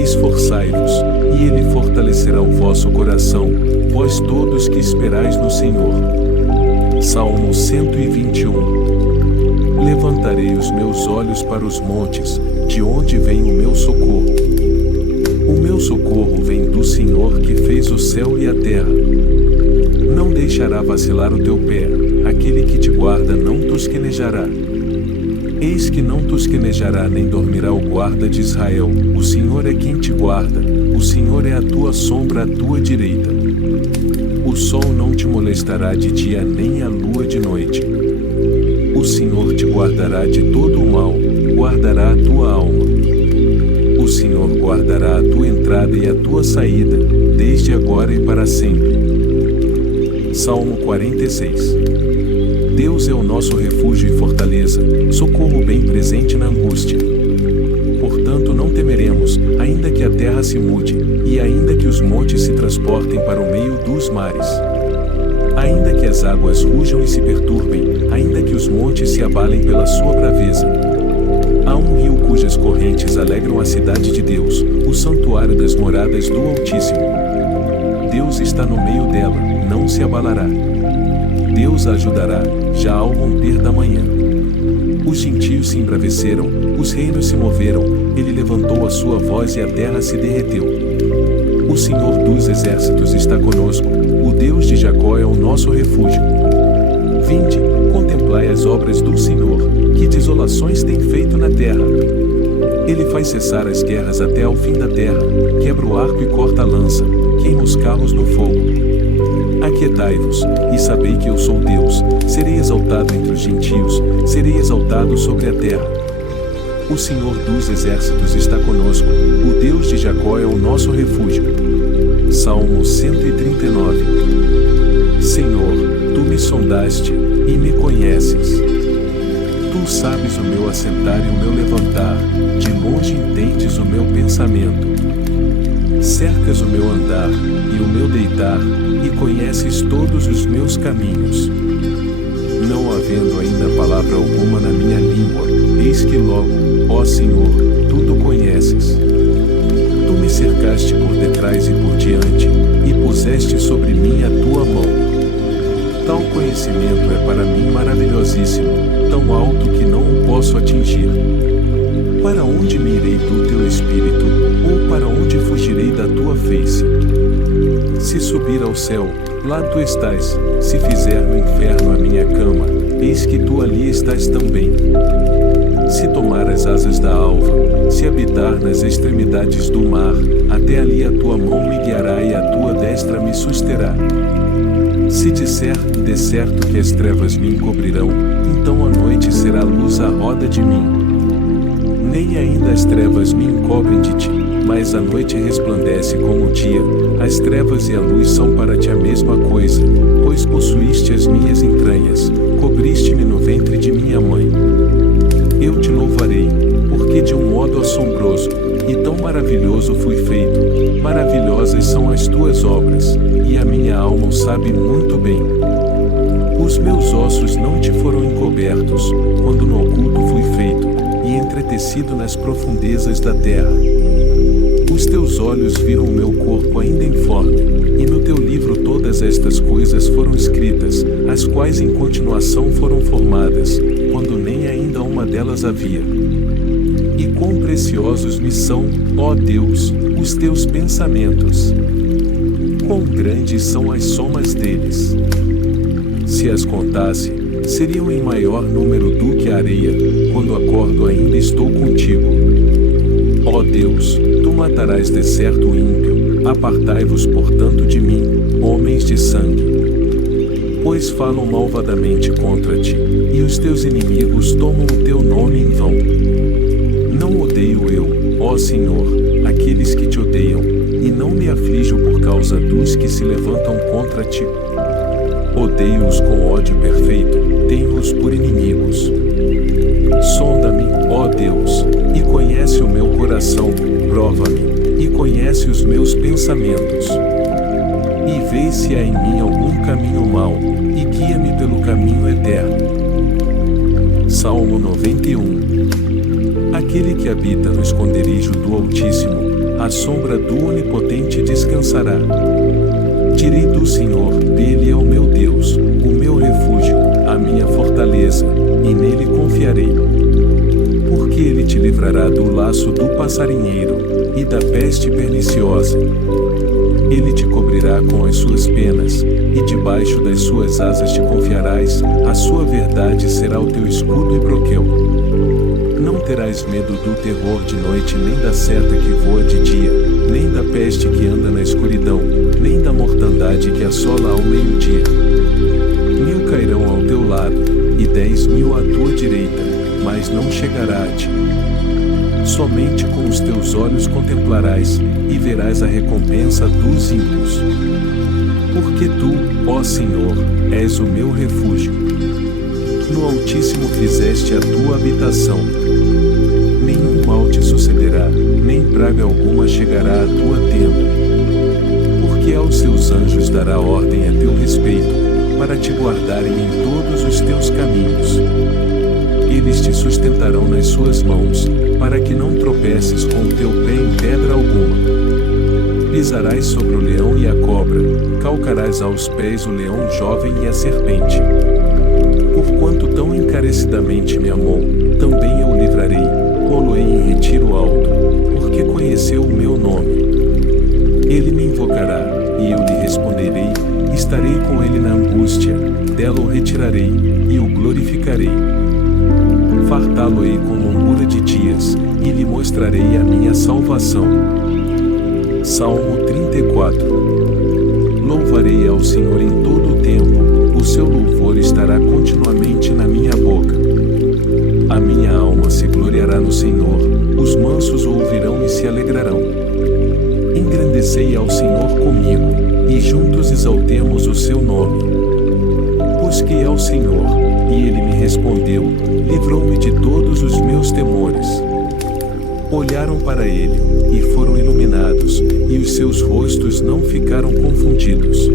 Esforçai-vos, e ele fortalecerá o vosso coração, vós todos que esperais no Senhor. Salmo 121. Levantarei os meus olhos para os montes, de onde vem o meu socorro. O meu socorro vem do Senhor que fez o céu e a terra. Não deixará vacilar o teu pé, aquele que te guarda não tosquenejará. Eis que não tosquenejará nem dormirá o guarda de Israel, o Senhor é quem te guarda, o Senhor é a tua sombra à tua direita. O sol não te molestará de dia nem a lua de noite. O Senhor te guardará de todo o mal, guardará a tua alma. O Senhor guardará a tua entrada e a tua saída, desde agora e para sempre. Salmo 46. Deus é o nosso refúgio e fortaleza, socorro bem presente na angústia. Portanto não temeremos, ainda que a terra se mude, e ainda que os montes se transportem para o meio dos mares. Ainda que as águas rujam e se perturbem, ainda que os montes se abalem pela sua braveza. Há um rio cujas correntes alegram a cidade de Deus, o santuário das moradas do Altíssimo. Deus está no meio dela, não se abalará. Deus a ajudará, já ao romper da manhã. Os gentios se embraveceram, os reinos se moveram, ele levantou a sua voz e a terra se derreteu. O Senhor dos exércitos está conosco, o Deus de Jacó é o nosso refúgio. Vinde, contemplai as obras do Senhor, que desolações tem feito na terra. Ele faz cessar as guerras até ao fim da terra, quebra o arco e corta a lança, queima os carros no fogo. Aquietai-vos, e sabei que eu sou Deus, serei exaltado entre os gentios, serei exaltado sobre a terra. O Senhor dos exércitos está conosco, o Deus de Jacó é o nosso refúgio. Salmo 139. Senhor, tu me sondaste, e me conheces. Tu sabes o meu assentar e o meu levantar, de longe entendes o meu pensamento. Cercas o meu andar, e o meu deitar, e conheces todos os meus caminhos. Não havendo ainda palavra alguma na minha língua, eis que logo, ó Senhor, tudo conheces. Tu me cercaste por detrás e por diante, e puseste sobre mim a tua mão. Tal conhecimento é para mim maravilhosíssimo, tão alto que não o posso atingir. Para onde me irei do teu espírito, ou para onde fugirei da tua face? Se subir ao céu, lá tu estás, se fizer no inferno a minha cama, eis que tu ali estás também. Se tomar as asas da alva, se habitar nas extremidades do mar, até ali a tua mão me guiará e a tua destra me susterá. Se disser, de certo que as trevas me encobrirão, então a noite será luz à roda de mim. Nem ainda as trevas me encobrem de ti, mas a noite resplandece como o dia, as trevas e a luz são para ti a mesma coisa, pois possuíste as minhas entranhas, cobriste-me no ventre de minha mãe. Eu te louvarei, porque de um modo assombroso, e tão maravilhoso fui feito, maravilhosas são as tuas obras, e a minha alma o sabe muito bem. Os meus ossos não te foram encobertos, quando no oculto fui feito, e entretecido nas profundezas da terra. Os teus olhos viram o meu corpo ainda informe, e no teu livro todas estas coisas foram escritas, as quais em continuação foram formadas, quando nem ainda uma delas havia. E quão preciosos me são, ó Deus, os teus pensamentos! Quão grandes são as somas deles! Se as contasse, seriam em maior número do que a areia, quando acordo ainda estou contigo. Ó Deus, tu matarás de certo o ímpio, apartai-vos portanto de mim, homens de sangue. Pois falam malvadamente contra ti, e os teus inimigos tomam o teu nome em vão. Não odeio eu, ó Senhor, aqueles que te odeiam, e não me aflijo por causa dos que se levantam contra ti. Odeio-os com ódio perfeito, tenho-os por inimigos. Sonda-me, ó Deus, e conhece o meu coração, prova-me, e conhece os meus pensamentos. E vê se há em mim algum caminho mau, e guia-me pelo caminho eterno. Salmo 91. Aquele que habita no esconderijo do Altíssimo, à sombra do Onipotente descansará. Direi do Senhor, Ele é o meu Deus, o meu refúgio, a minha fortaleza, e nele confiarei. Porque Ele te livrará do laço do passarinheiro, e da peste perniciosa. Ele te cobrirá com as suas penas, e debaixo das suas asas te confiarás, a sua verdade será o teu escudo e broquel. Não terás medo do terror de noite, nem da seta que voa de dia, nem da peste que anda na escuridão, nem da mortandade que assola ao meio-dia. 1000 cairão ao teu lado, e 10.000 à tua direita, mas não chegará a ti. Somente com os teus olhos contemplarás, e verás a recompensa dos ímpios. Porque tu, ó Senhor, és o meu refúgio. No Altíssimo fizeste a tua habitação. Nenhum mal te sucederá, nem praga alguma chegará à tua tenda. Porque aos seus anjos dará ordem a teu respeito, para te guardarem em todos os teus caminhos. Eles te sustentarão nas suas mãos, para que não tropeces com o teu pé em pedra alguma. pisarás sobre o leão e a cobra, calcarás aos pés o leão jovem e a serpente. Porquanto tão encarecidamente me amou, também eu o livrarei, pô-lo-ei em retiro alto, porque conheceu o meu nome. Ele me invocará, e eu lhe responderei, estarei com ele na angústia, dela o retirarei, e o glorificarei. Fartá-lo-ei com longura de dias, e lhe mostrarei a minha salvação. Salmo 34. Louvarei ao Senhor em todo o tempo, o seu louvor estará continuamente na minha boca. A minha alma se gloriará no Senhor, os mansos o ouvirão e se alegrarão. Engrandecei ao Senhor comigo, e juntos exaltemos o seu nome. Busquei ao Senhor, e ele me respondeu, livrou-me de todos os meus temores. Olharam para ele, e foram iluminados, e os seus rostos não ficaram confundidos.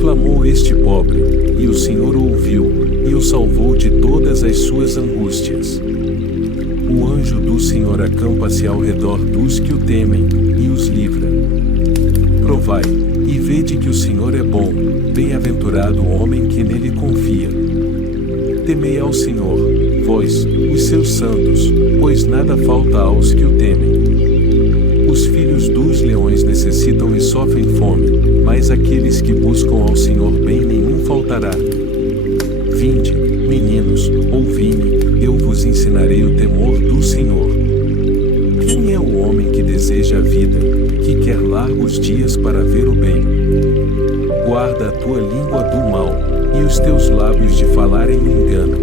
Clamou este pobre, e o Senhor o ouviu, e o salvou de todas as suas angústias. O anjo do Senhor acampa-se ao redor dos que o temem, e os livra. Provai, e vede que o Senhor é bom, bem-aventurado o homem que nele confia. Temei ao Senhor, vós, os seus santos, pois nada falta aos que o temem. Os filhos dos leões necessitam e sofrem fome, mas aqueles que buscam ao Senhor bem nenhum faltará. Vinde, meninos, ouvi-me, eu vos ensinarei o temor do Senhor. Quem é o homem que deseja a vida, que quer largos dias para ver o bem? Guarda a tua língua do mal, e os teus lábios de falarem engano.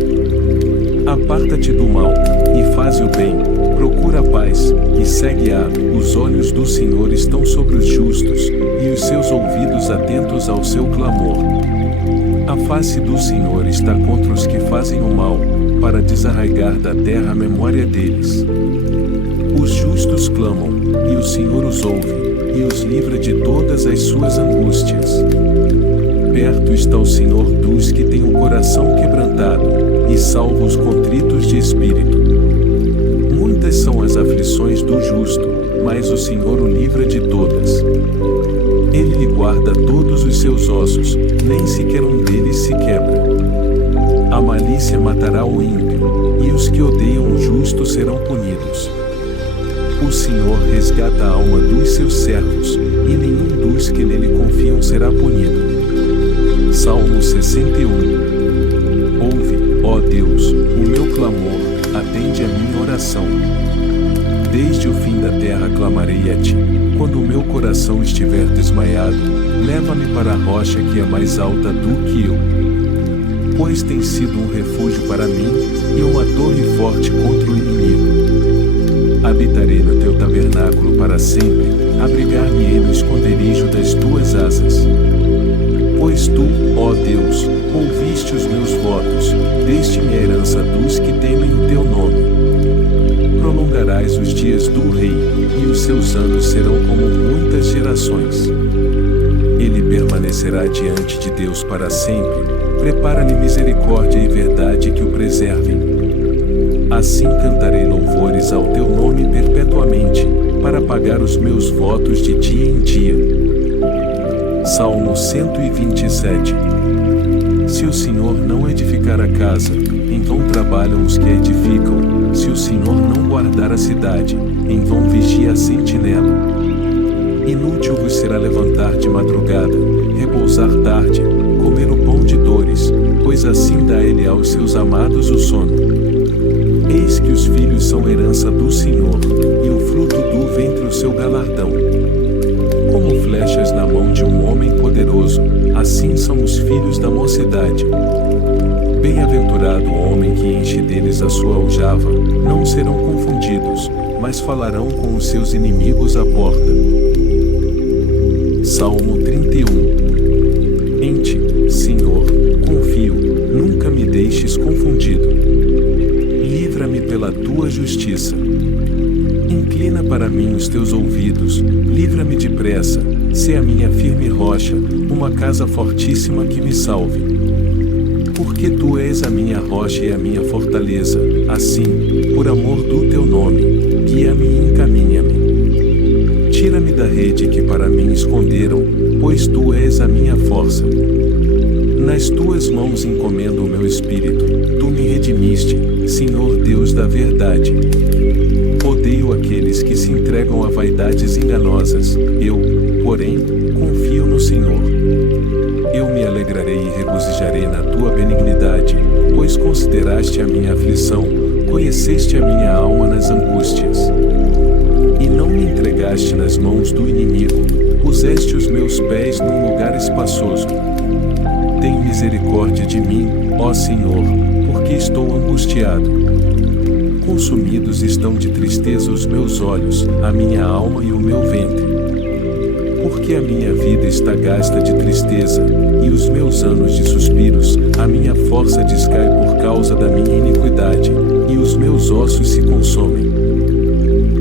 Aparta-te do mal, e faz o bem, procura a paz, e segue-a. Os olhos do Senhor estão sobre os justos, e os seus ouvidos atentos ao seu clamor. A face do Senhor está contra os que fazem o mal, para desarraigar da terra a memória deles. Os justos clamam, e o Senhor os ouve, e os livra de todas as suas angústias. Perto está o Senhor dos que têm o coração quebrantado, e salva os contritos de espírito. Muitas são as aflições do justo, mas o Senhor o livra de todas. Ele lhe guarda todos os seus ossos, nem sequer um deles se quebra. A malícia matará o ímpio, e os que odeiam o justo serão punidos. O Senhor resgata a alma dos seus servos, e nenhum dos que nele confiam será punido. Salmo 61. Ouve, ó Deus, o meu clamor, atende a minha oração. Desde o fim da terra clamarei a ti, quando o meu coração estiver desmaiado, leva-me para a rocha que é mais alta do que eu. Pois tem sido um refúgio para mim, e uma torre forte contra o inimigo. Habitarei no teu tabernáculo para sempre, abrigar-me-ei no esconderijo das tuas asas. Pois tu, ó Deus, ouviste os meus votos, deste-me a herança dos que temem o teu nome. Prolongarás os dias do rei, e os seus anos serão como muitas gerações. Ele permanecerá diante de Deus para sempre, prepara-lhe misericórdia e verdade que o preservem. Assim cantarei louvores ao teu nome perpetuamente, para pagar os meus votos de dia em dia. Salmo 127. Se o Senhor não edificar a casa, em vão trabalham os que a edificam. Se o Senhor não guardar a cidade, em vão vigia a sentinela. Inútil vos será levantar de madrugada, repousar tarde, comer o pão de dores, pois assim dá ele aos seus amados o sono. Eis que os filhos são herança do Senhor, e o fruto do ventre o seu galardão. Como flechas na mão de um homem poderoso, assim são os filhos da mocidade. Bem-aventurado o homem que enche deles a sua aljava, não serão confundidos, mas falarão com os seus inimigos à porta. Salmo 31. Em ti, Senhor, confio, nunca me deixes confundido. Livra-me pela tua justiça. Inclina para mim os teus ouvidos, livra-me depressa, sê a minha firme rocha, uma casa fortíssima que me salve. Porque tu és a minha rocha e a minha fortaleza, assim, por amor do teu nome, guia-me e encaminha-me. Tira-me da rede que para mim esconderam, pois tu és a minha força. Nas tuas mãos encomendo o meu espírito, tu me redimiste, Senhor Deus da verdade. Odeio aqueles que se entregam a vaidades enganosas, eu, porém, confio no Senhor. Eu me alegrarei e regozijarei na tua benignidade, pois consideraste a minha aflição, conheceste a minha alma nas angústias. E não me entregaste nas mãos do inimigo, puseste os meus pés num lugar espaçoso. Tem misericórdia de mim, ó Senhor, porque estou angustiado. Consumidos estão de tristeza os meus olhos, a minha alma e o meu ventre. Porque a minha vida está gasta de tristeza, e os meus anos de suspiros, a minha força descai por causa da minha iniquidade, e os meus ossos se consomem.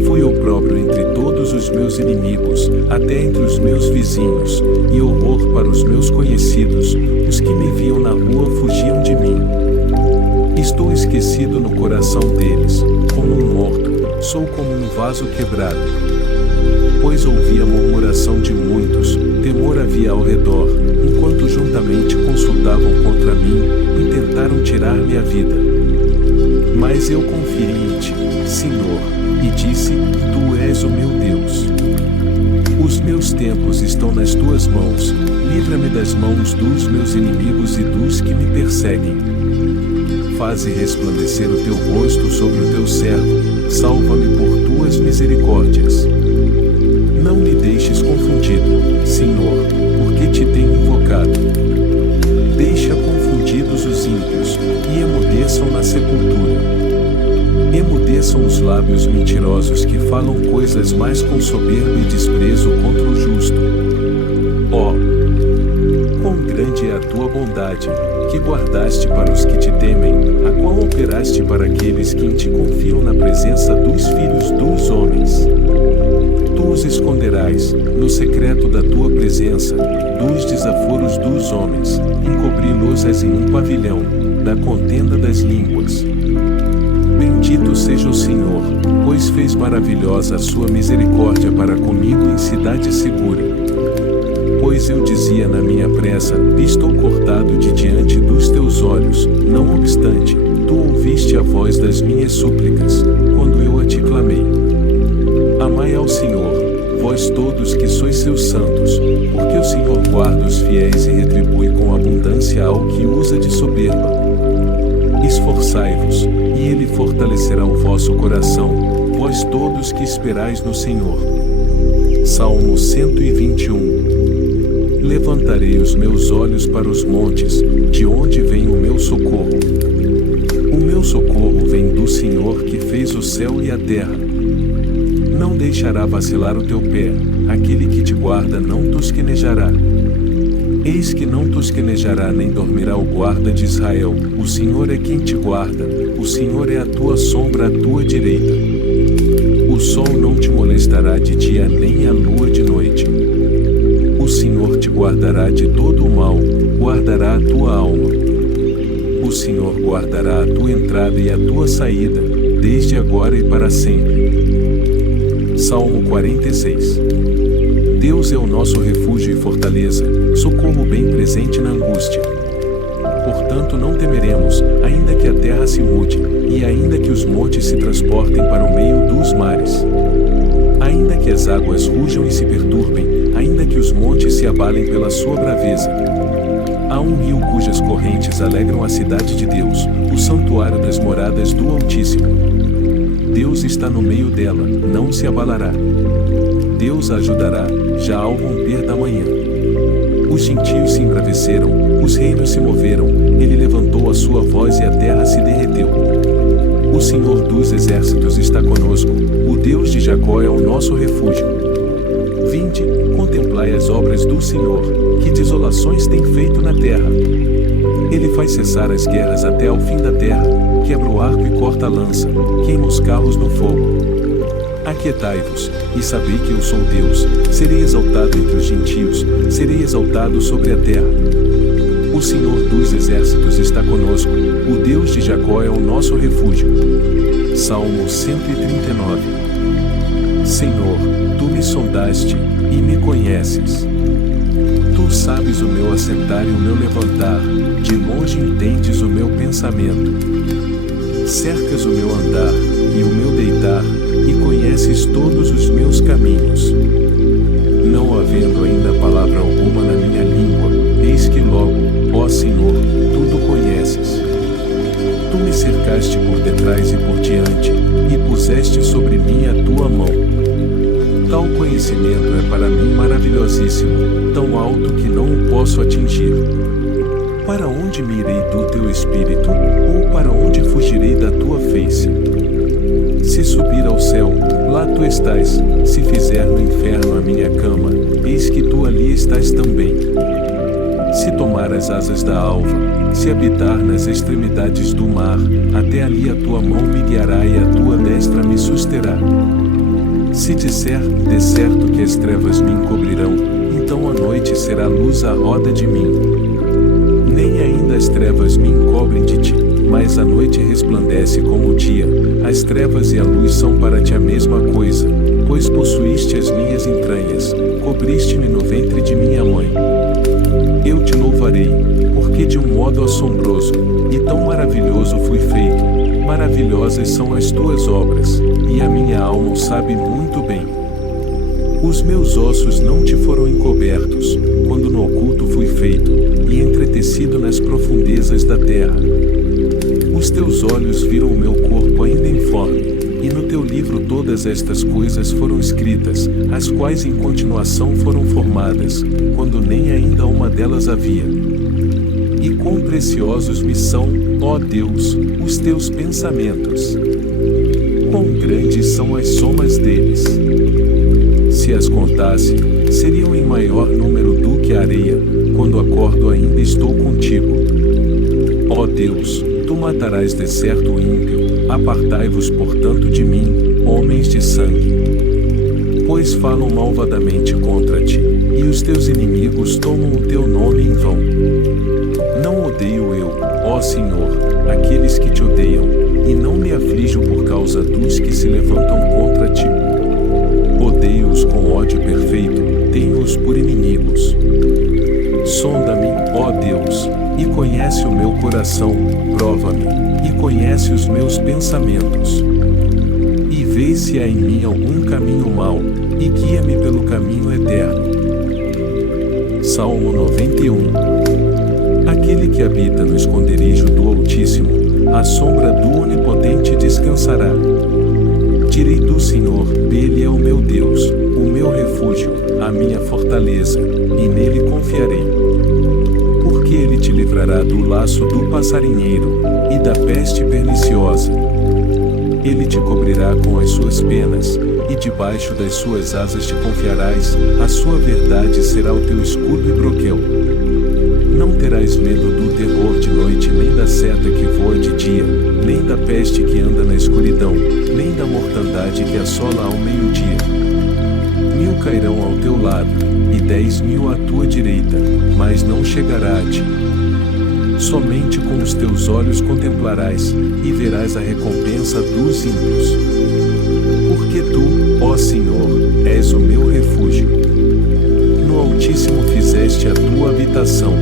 Fui opróbrio entre todos os meus inimigos, até entre os meus vizinhos, e horror para os meus conhecidos, os que me viam na rua fugiam de mim. Estou esquecido no coração deles, como um morto, sou como um vaso quebrado. Pois ouvi a murmuração de muitos, temor havia ao redor, enquanto juntamente consultavam contra mim, e tentaram tirar-me a vida. Mas eu confiei em ti, Senhor, e disse, tu és o meu Deus. Os meus tempos estão nas tuas mãos, livra-me das mãos dos meus inimigos e dos que me perseguem. Faze resplandecer o teu rosto sobre o teu servo, salva-me por tuas misericórdias. Não me deixes confundido, Senhor, porque te tenho invocado. Deixa confundidos os ímpios, e emudeçam na sepultura. Emudeçam os lábios mentirosos que falam coisas mais com soberba e desprezo contra o justo. Ó, quão grande é a tua bondade, que guardaste para os que te temem, a qual operaste para aqueles que em ti confiam na presença dos filhos dos homens. Tu os esconderás, no secreto da tua presença, dos desaforos dos homens, encobri-los-ás em um pavilhão, da contenda das línguas. Bendito seja o Senhor, pois fez maravilhosa a sua misericórdia para comigo em cidade segura. Pois eu dizia na minha pressa, estou cortado de diante dos teus olhos, não obstante, tu ouviste a voz das minhas súplicas, quando eu a te clamei. Amai ao Senhor, vós todos que sois seus santos, porque o Senhor guarda os fiéis e retribui com abundância ao que usa de soberba. Esforçai-vos, e ele fortalecerá o vosso coração, vós todos que esperais no Senhor. Salmo 121. Levantarei os meus olhos para os montes, de onde vem o meu socorro. O meu socorro vem do Senhor que fez o céu e a terra. Não deixará vacilar o teu pé, aquele que te guarda não tosquenejará. Eis que não tosquenejará nem dormirá o guarda de Israel, o Senhor é quem te guarda, o Senhor é a tua sombra à tua direita. O sol não te molestará de dia nem a lua de noite. O Senhor te guardará de todo o mal, guardará a tua alma. O Senhor guardará a tua entrada e a tua saída, desde agora e para sempre. Salmo 46. Deus é o nosso refúgio e fortaleza, socorro bem presente na angústia. Portanto não temeremos, ainda que a terra se mude, e ainda que os montes se transportem para o meio dos mares. Ainda que as águas rujam e se perturbem, ainda que os montes se abalem pela sua braveza. Há um rio cujas correntes alegram a cidade de Deus, o santuário das moradas do Altíssimo. Deus está no meio dela, não se abalará. Deus a ajudará, já ao romper da manhã. Os gentios se embraveceram, os reinos se moveram, ele levantou a sua voz e a terra se derreteu. O Senhor dos exércitos está conosco, o Deus de Jacó é o nosso refúgio. Vinde, contemplai as obras do Senhor, que desolações tem feito na terra. Ele faz cessar as guerras até ao fim da terra, quebra o arco e corta a lança, queima os carros no fogo. Aquietai-vos, e sabei que eu sou Deus, serei exaltado entre os gentios, serei exaltado sobre a terra. O Senhor dos exércitos está conosco, o Deus de Jacó é o nosso refúgio. Salmo 139. Senhor, tu me sondaste, e me conheces. Tu sabes o meu assentar e o meu levantar, de longe entendes o meu pensamento. Cercas o meu andar, e o meu deitar, e conheces todos os meus caminhos. Não havendo ainda palavra alguma na minha língua, eis que logo, ó Senhor, tudo conheces. Tu me cercaste por detrás e por diante, e puseste sobre mim a tua mão. Tal conhecimento é para mim maravilhosíssimo, tão alto que não o posso atingir. Para onde me irei do teu espírito, ou para onde fugirei da tua face? Se subir ao céu, lá tu estás, se fizer no inferno a minha cama, eis que tu ali estás também. Se tomar as asas da alva, se habitar nas extremidades do mar, até ali a tua mão me guiará e a tua destra me susterá. Se disser, de certo que as trevas me encobrirão, então a noite será luz à roda de mim. Nem ainda as trevas me encobrem de ti, mas a noite resplandece como o dia, as trevas e a luz são para ti a mesma coisa, pois possuíste as minhas entranhas, cobriste-me no ventre de minha mãe. Eu te louvarei, porque de um modo assombroso, e tão maravilhoso fui feito, maravilhosas são as tuas obras, e a minha alma o sabe muito bem. Os meus ossos não te foram encobertos, quando no oculto fui feito, e entretecido nas profundezas da terra. Os teus olhos viram o meu corpo ainda informe, e no teu livro todas estas coisas foram escritas, as quais em continuação foram formadas, quando nem ainda uma delas havia. E quão preciosos me são, ó Deus, os teus pensamentos! Quão grandes são as somas deles! Se as contasse, seriam em maior número do que a areia, quando acordo ainda estou contigo. Ó Deus, tu matarás de certo o ímpio, apartai-vos portanto de mim, homens de sangue. Pois falam malvadamente contra ti, e os teus inimigos tomam o teu nome em vão. Não odeio eu, ó Senhor, aqueles que te odeiam, e não me aflijo por causa dos que se levantam contra ti. Odeio-os com ódio perfeito, tenho-os por inimigos. Sonda-me, ó Deus, e conhece o meu coração, prova-me, e conhece os meus pensamentos. E vê se há em mim algum caminho mau, e guia-me pelo caminho eterno. Salmo 91. Aquele que habita no esconderijo do Altíssimo, à sombra do Onipotente descansará. Direi do Senhor, Ele é o meu Deus, o meu refúgio, a minha fortaleza, e nele confiarei. Porque Ele te livrará do laço do passarinheiro, e da peste perniciosa. Ele te cobrirá com as suas penas, e debaixo das suas asas te confiarás, a sua verdade será o teu escudo e broquel. Não terás medo do terror de noite, nem da seta que voa de dia, nem da peste que anda na escuridão, nem da mortandade que assola ao meio-dia. 1000 cairão ao teu lado, e 10.000 à tua direita, mas não chegará a ti. Somente com os teus olhos contemplarás, e verás a recompensa dos ímpios. Porque tu, ó Senhor, és o meu refúgio. No Altíssimo fizeste a tua habitação.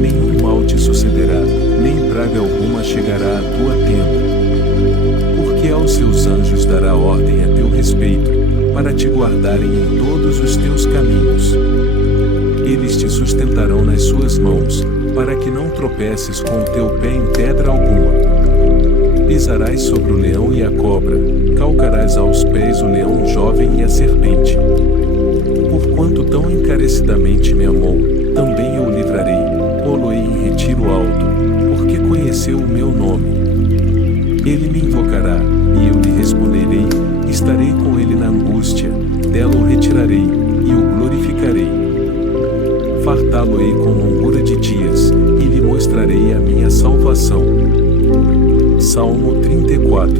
Nenhum mal te sucederá, nem praga alguma chegará à tua tenda. Porque aos seus anjos dará ordem a teu respeito, para te guardarem em todos os teus caminhos. Eles te sustentarão nas suas mãos, para que não tropeces com o teu pé em pedra alguma. Pisarás sobre o leão e a cobra, calcarás aos pés o leão jovem e a serpente. Porquanto tão encarecidamente me amou, também eu o livrarei, pô-lo-ei em retiro alto, porque conheceu o meu nome. Ele me invocará, e eu lhe responderei, estarei com ele na angústia, dela o retirarei, e o glorificarei. Fartá-lo-ei com longura de dias, e lhe mostrarei a minha salvação. Salmo 34.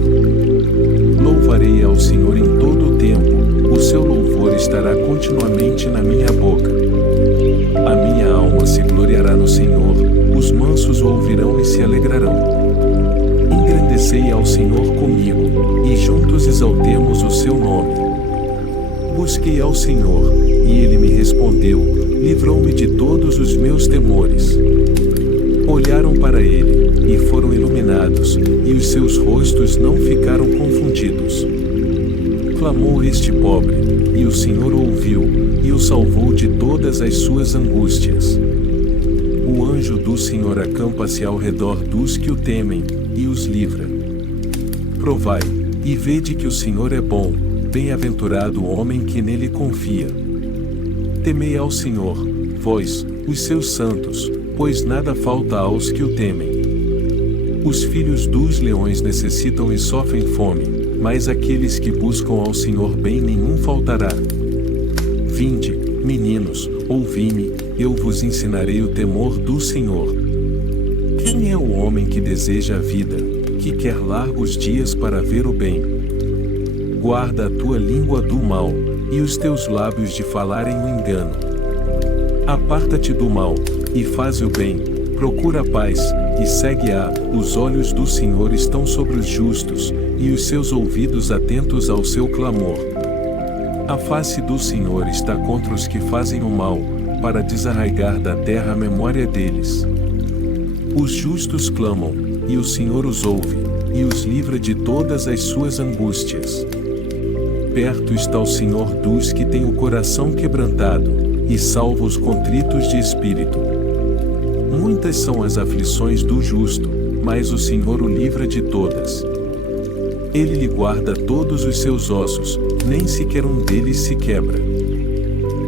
Louvarei ao Senhor em todo o tempo, o seu louvor estará continuamente na minha boca. A minha alma se gloriará no Senhor, os mansos o ouvirão e se alegrarão. Engrandecei ao Senhor comigo, e juntos exaltemos o seu nome. Busquei ao Senhor, e Ele me respondeu, livrou-me de todos os meus temores. Olharam para Ele, e foram iluminados, e os seus rostos não ficaram confundidos. Clamou este pobre, e o Senhor o ouviu, e o salvou de todas as suas angústias. O anjo do Senhor acampa-se ao redor dos que o temem, e os livra. Provai, e vede que o Senhor é bom, bem-aventurado o homem que nele confia. Temei ao Senhor, vós, os seus santos, pois nada falta aos que o temem. Os filhos dos leões necessitam e sofrem fome, mas aqueles que buscam ao Senhor bem nenhum faltará. Vinde, meninos, ouvi-me, eu vos ensinarei o temor do Senhor. Quem é o homem que deseja a vida, que quer largos dias para ver o bem? Guarda a tua língua do mal, e os teus lábios de falarem o engano. Aparta-te do mal, e faz o bem, procura a paz, e segue-a. Os olhos do Senhor estão sobre os justos, e os seus ouvidos atentos ao seu clamor. A face do Senhor está contra os que fazem o mal, para desarraigar da terra a memória deles. Os justos clamam, e o Senhor os ouve, e os livra de todas as suas angústias. Perto está o Senhor dos que têm o coração quebrantado, e salva os contritos de espírito. Muitas são as aflições do justo, mas o Senhor o livra de todas. Ele lhe guarda todos os seus ossos, nem sequer um deles se quebra.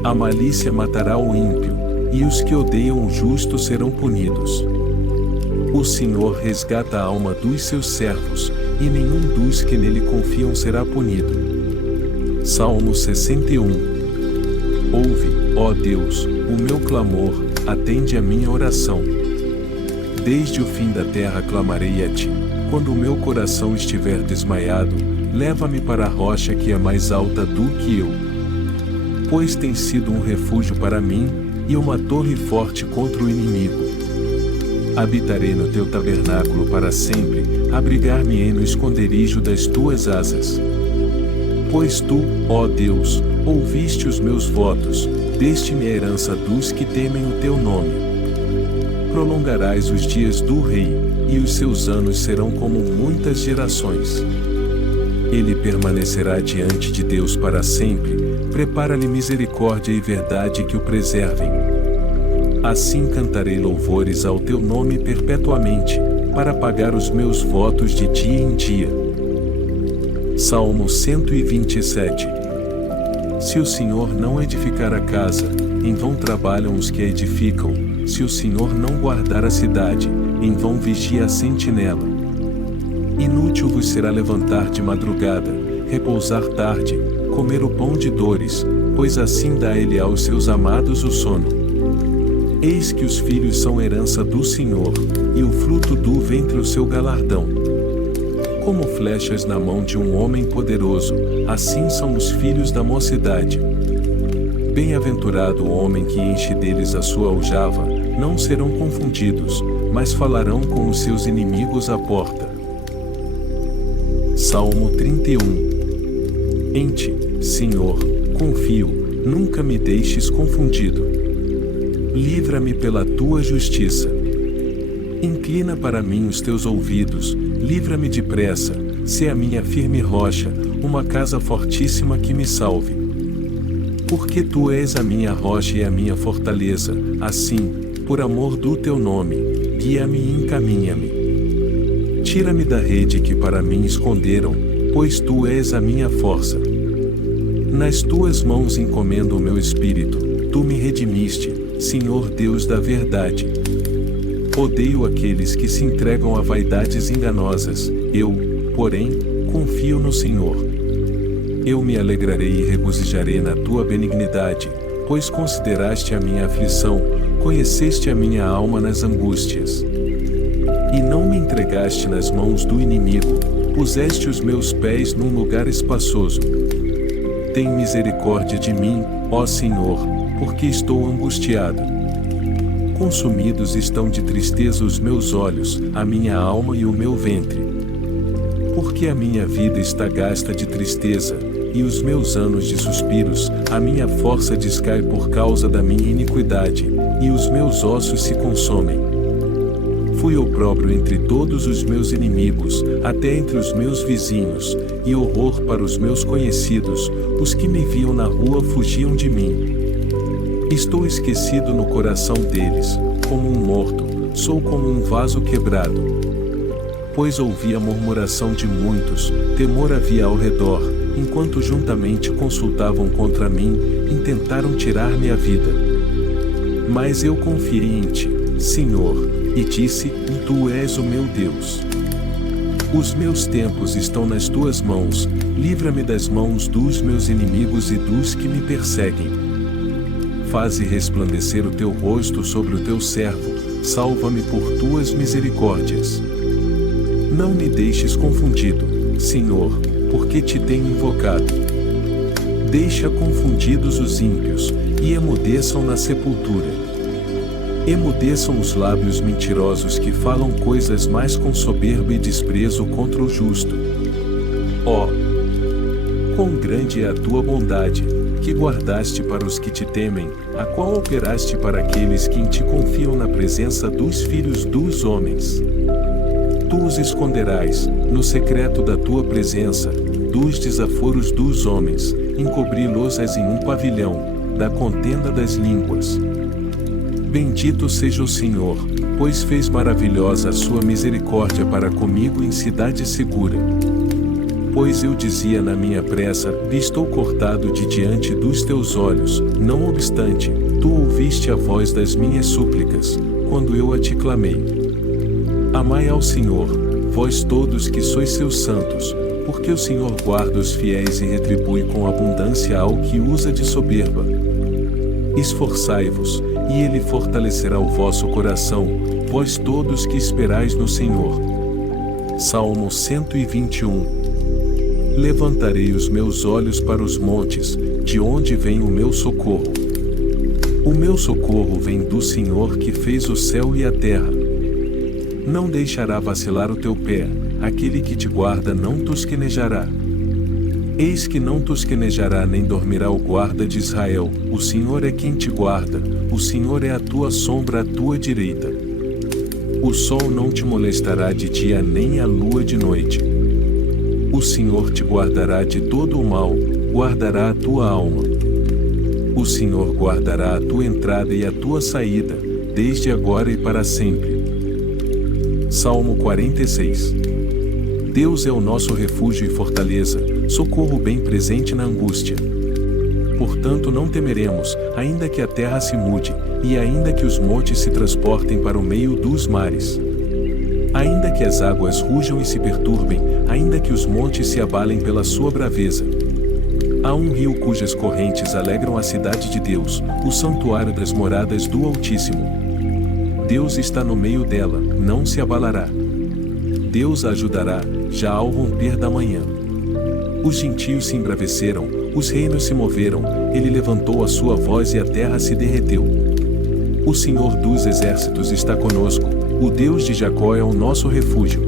A malícia matará o ímpio, e os que odeiam o justo serão punidos. O Senhor resgata a alma dos seus servos, e nenhum dos que nele confiam será punido. Salmo 61. Ouve, ó Deus, o meu clamor, atende a minha oração. Desde o fim da terra clamarei a ti, quando o meu coração estiver desmaiado, leva-me para a rocha que é mais alta do que eu. Pois tem sido um refúgio para mim, e uma torre forte contra o inimigo. Habitarei no teu tabernáculo para sempre, abrigar-me-ei no esconderijo das tuas asas. Pois tu, ó Deus, ouviste os meus votos, deste-me a herança dos que temem o teu nome. Prolongarás os dias do rei, e os seus anos serão como muitas gerações. Ele permanecerá diante de Deus para sempre, prepara-lhe misericórdia e verdade que o preservem. Assim cantarei louvores ao teu nome perpetuamente, para pagar os meus votos de dia em dia. Salmo 127. Se o Senhor não edificar a casa, em vão trabalham os que a edificam. Se o Senhor não guardar a cidade, em vão vigia a sentinela. Inútil vos será levantar de madrugada, repousar tarde, comer o pão de dores, pois assim dá ele aos seus amados o sono. Eis que os filhos são herança do Senhor, e o fruto do ventre o seu galardão. Como flechas na mão de um homem poderoso, assim são os filhos da mocidade. Bem-aventurado o homem que enche deles a sua aljava, não serão confundidos, mas falarão com os seus inimigos à porta. Salmo 31. Em ti, Senhor, confio, nunca me deixes confundido. Livra-me pela tua justiça. Inclina para mim os teus ouvidos, livra-me depressa, sê a minha firme rocha, uma casa fortíssima que me salve. Porque tu és a minha rocha e a minha fortaleza, assim, por amor do teu nome, guia-me e encaminha-me. Tira-me da rede que para mim esconderam, pois tu és a minha força. Nas tuas mãos encomendo o meu espírito, tu me redimiste, Senhor Deus da verdade. Odeio aqueles que se entregam a vaidades enganosas, eu, porém, confio no Senhor. Eu me alegrarei e regozijarei na tua benignidade, pois consideraste a minha aflição, conheceste a minha alma nas angústias. E não me entregaste nas mãos do inimigo, puseste os meus pés num lugar espaçoso. Tem misericórdia de mim, ó Senhor, porque estou angustiado. Consumidos estão de tristeza os meus olhos, a minha alma e o meu ventre. Porque a minha vida está gasta de tristeza, e os meus anos de suspiros, a minha força descai por causa da minha iniquidade, e os meus ossos se consomem. Fui opróbrio entre todos os meus inimigos, até entre os meus vizinhos, e horror para os meus conhecidos, os que me viam na rua fugiam de mim. Estou esquecido no coração deles, como um morto, sou como um vaso quebrado. Pois ouvi a murmuração de muitos, temor havia ao redor, enquanto juntamente consultavam contra mim, intentaram tirar-me a vida. Mas eu confiei em ti, Senhor, e disse: Tu és o meu Deus. Os meus tempos estão nas tuas mãos, livra-me das mãos dos meus inimigos e dos que me perseguem. Faze resplandecer o teu rosto sobre o teu servo, salva-me por tuas misericórdias. Não me deixes confundido, Senhor, porque te tenho invocado. Deixa confundidos os ímpios, e emudeçam na sepultura. Emudeçam os lábios mentirosos que falam coisas mais com soberba e desprezo contra o justo. Ó, quão grande é a tua bondade, que guardaste para os que te temem, a qual operaste para aqueles que em ti confiam na presença dos filhos dos homens. Tu os esconderás, no secreto da tua presença, dos desaforos dos homens, encobri-los-ás em um pavilhão, da contenda das línguas. Bendito seja o Senhor, pois fez maravilhosa a sua misericórdia para comigo em cidade segura. Pois eu dizia na minha pressa: estou cortado de diante dos teus olhos, não obstante, tu ouviste a voz das minhas súplicas, quando eu a te clamei. Amai ao Senhor, vós todos que sois seus santos, porque o Senhor guarda os fiéis e retribui com abundância ao que usa de soberba. Esforçai-vos, e ele fortalecerá o vosso coração, vós todos que esperais no Senhor. Salmo 121. Levantarei os meus olhos para os montes, de onde vem o meu socorro. O meu socorro vem do Senhor que fez o céu e a terra. Não deixará vacilar o teu pé, aquele que te guarda não tosquenejará. Eis que não tosquenejará nem dormirá o guarda de Israel, o Senhor é quem te guarda, o Senhor é a tua sombra à tua direita. O sol não te molestará de dia nem a lua de noite. O Senhor te guardará de todo o mal, guardará a tua alma. O Senhor guardará a tua entrada e a tua saída, desde agora e para sempre. Salmo 46. Deus é o nosso refúgio e fortaleza, socorro bem presente na angústia. Portanto não temeremos, ainda que a terra se mude, e ainda que os montes se transportem para o meio dos mares. Ainda que as águas rujam e se perturbem, ainda que os montes se abalem pela sua braveza. Há um rio cujas correntes alegram a cidade de Deus, o santuário das moradas do Altíssimo. Deus está no meio dela, não se abalará. Deus a ajudará, já ao romper da manhã. Os gentios se embraveceram, os reinos se moveram, ele levantou a sua voz e a terra se derreteu. O Senhor dos exércitos está conosco, o Deus de Jacó é o nosso refúgio.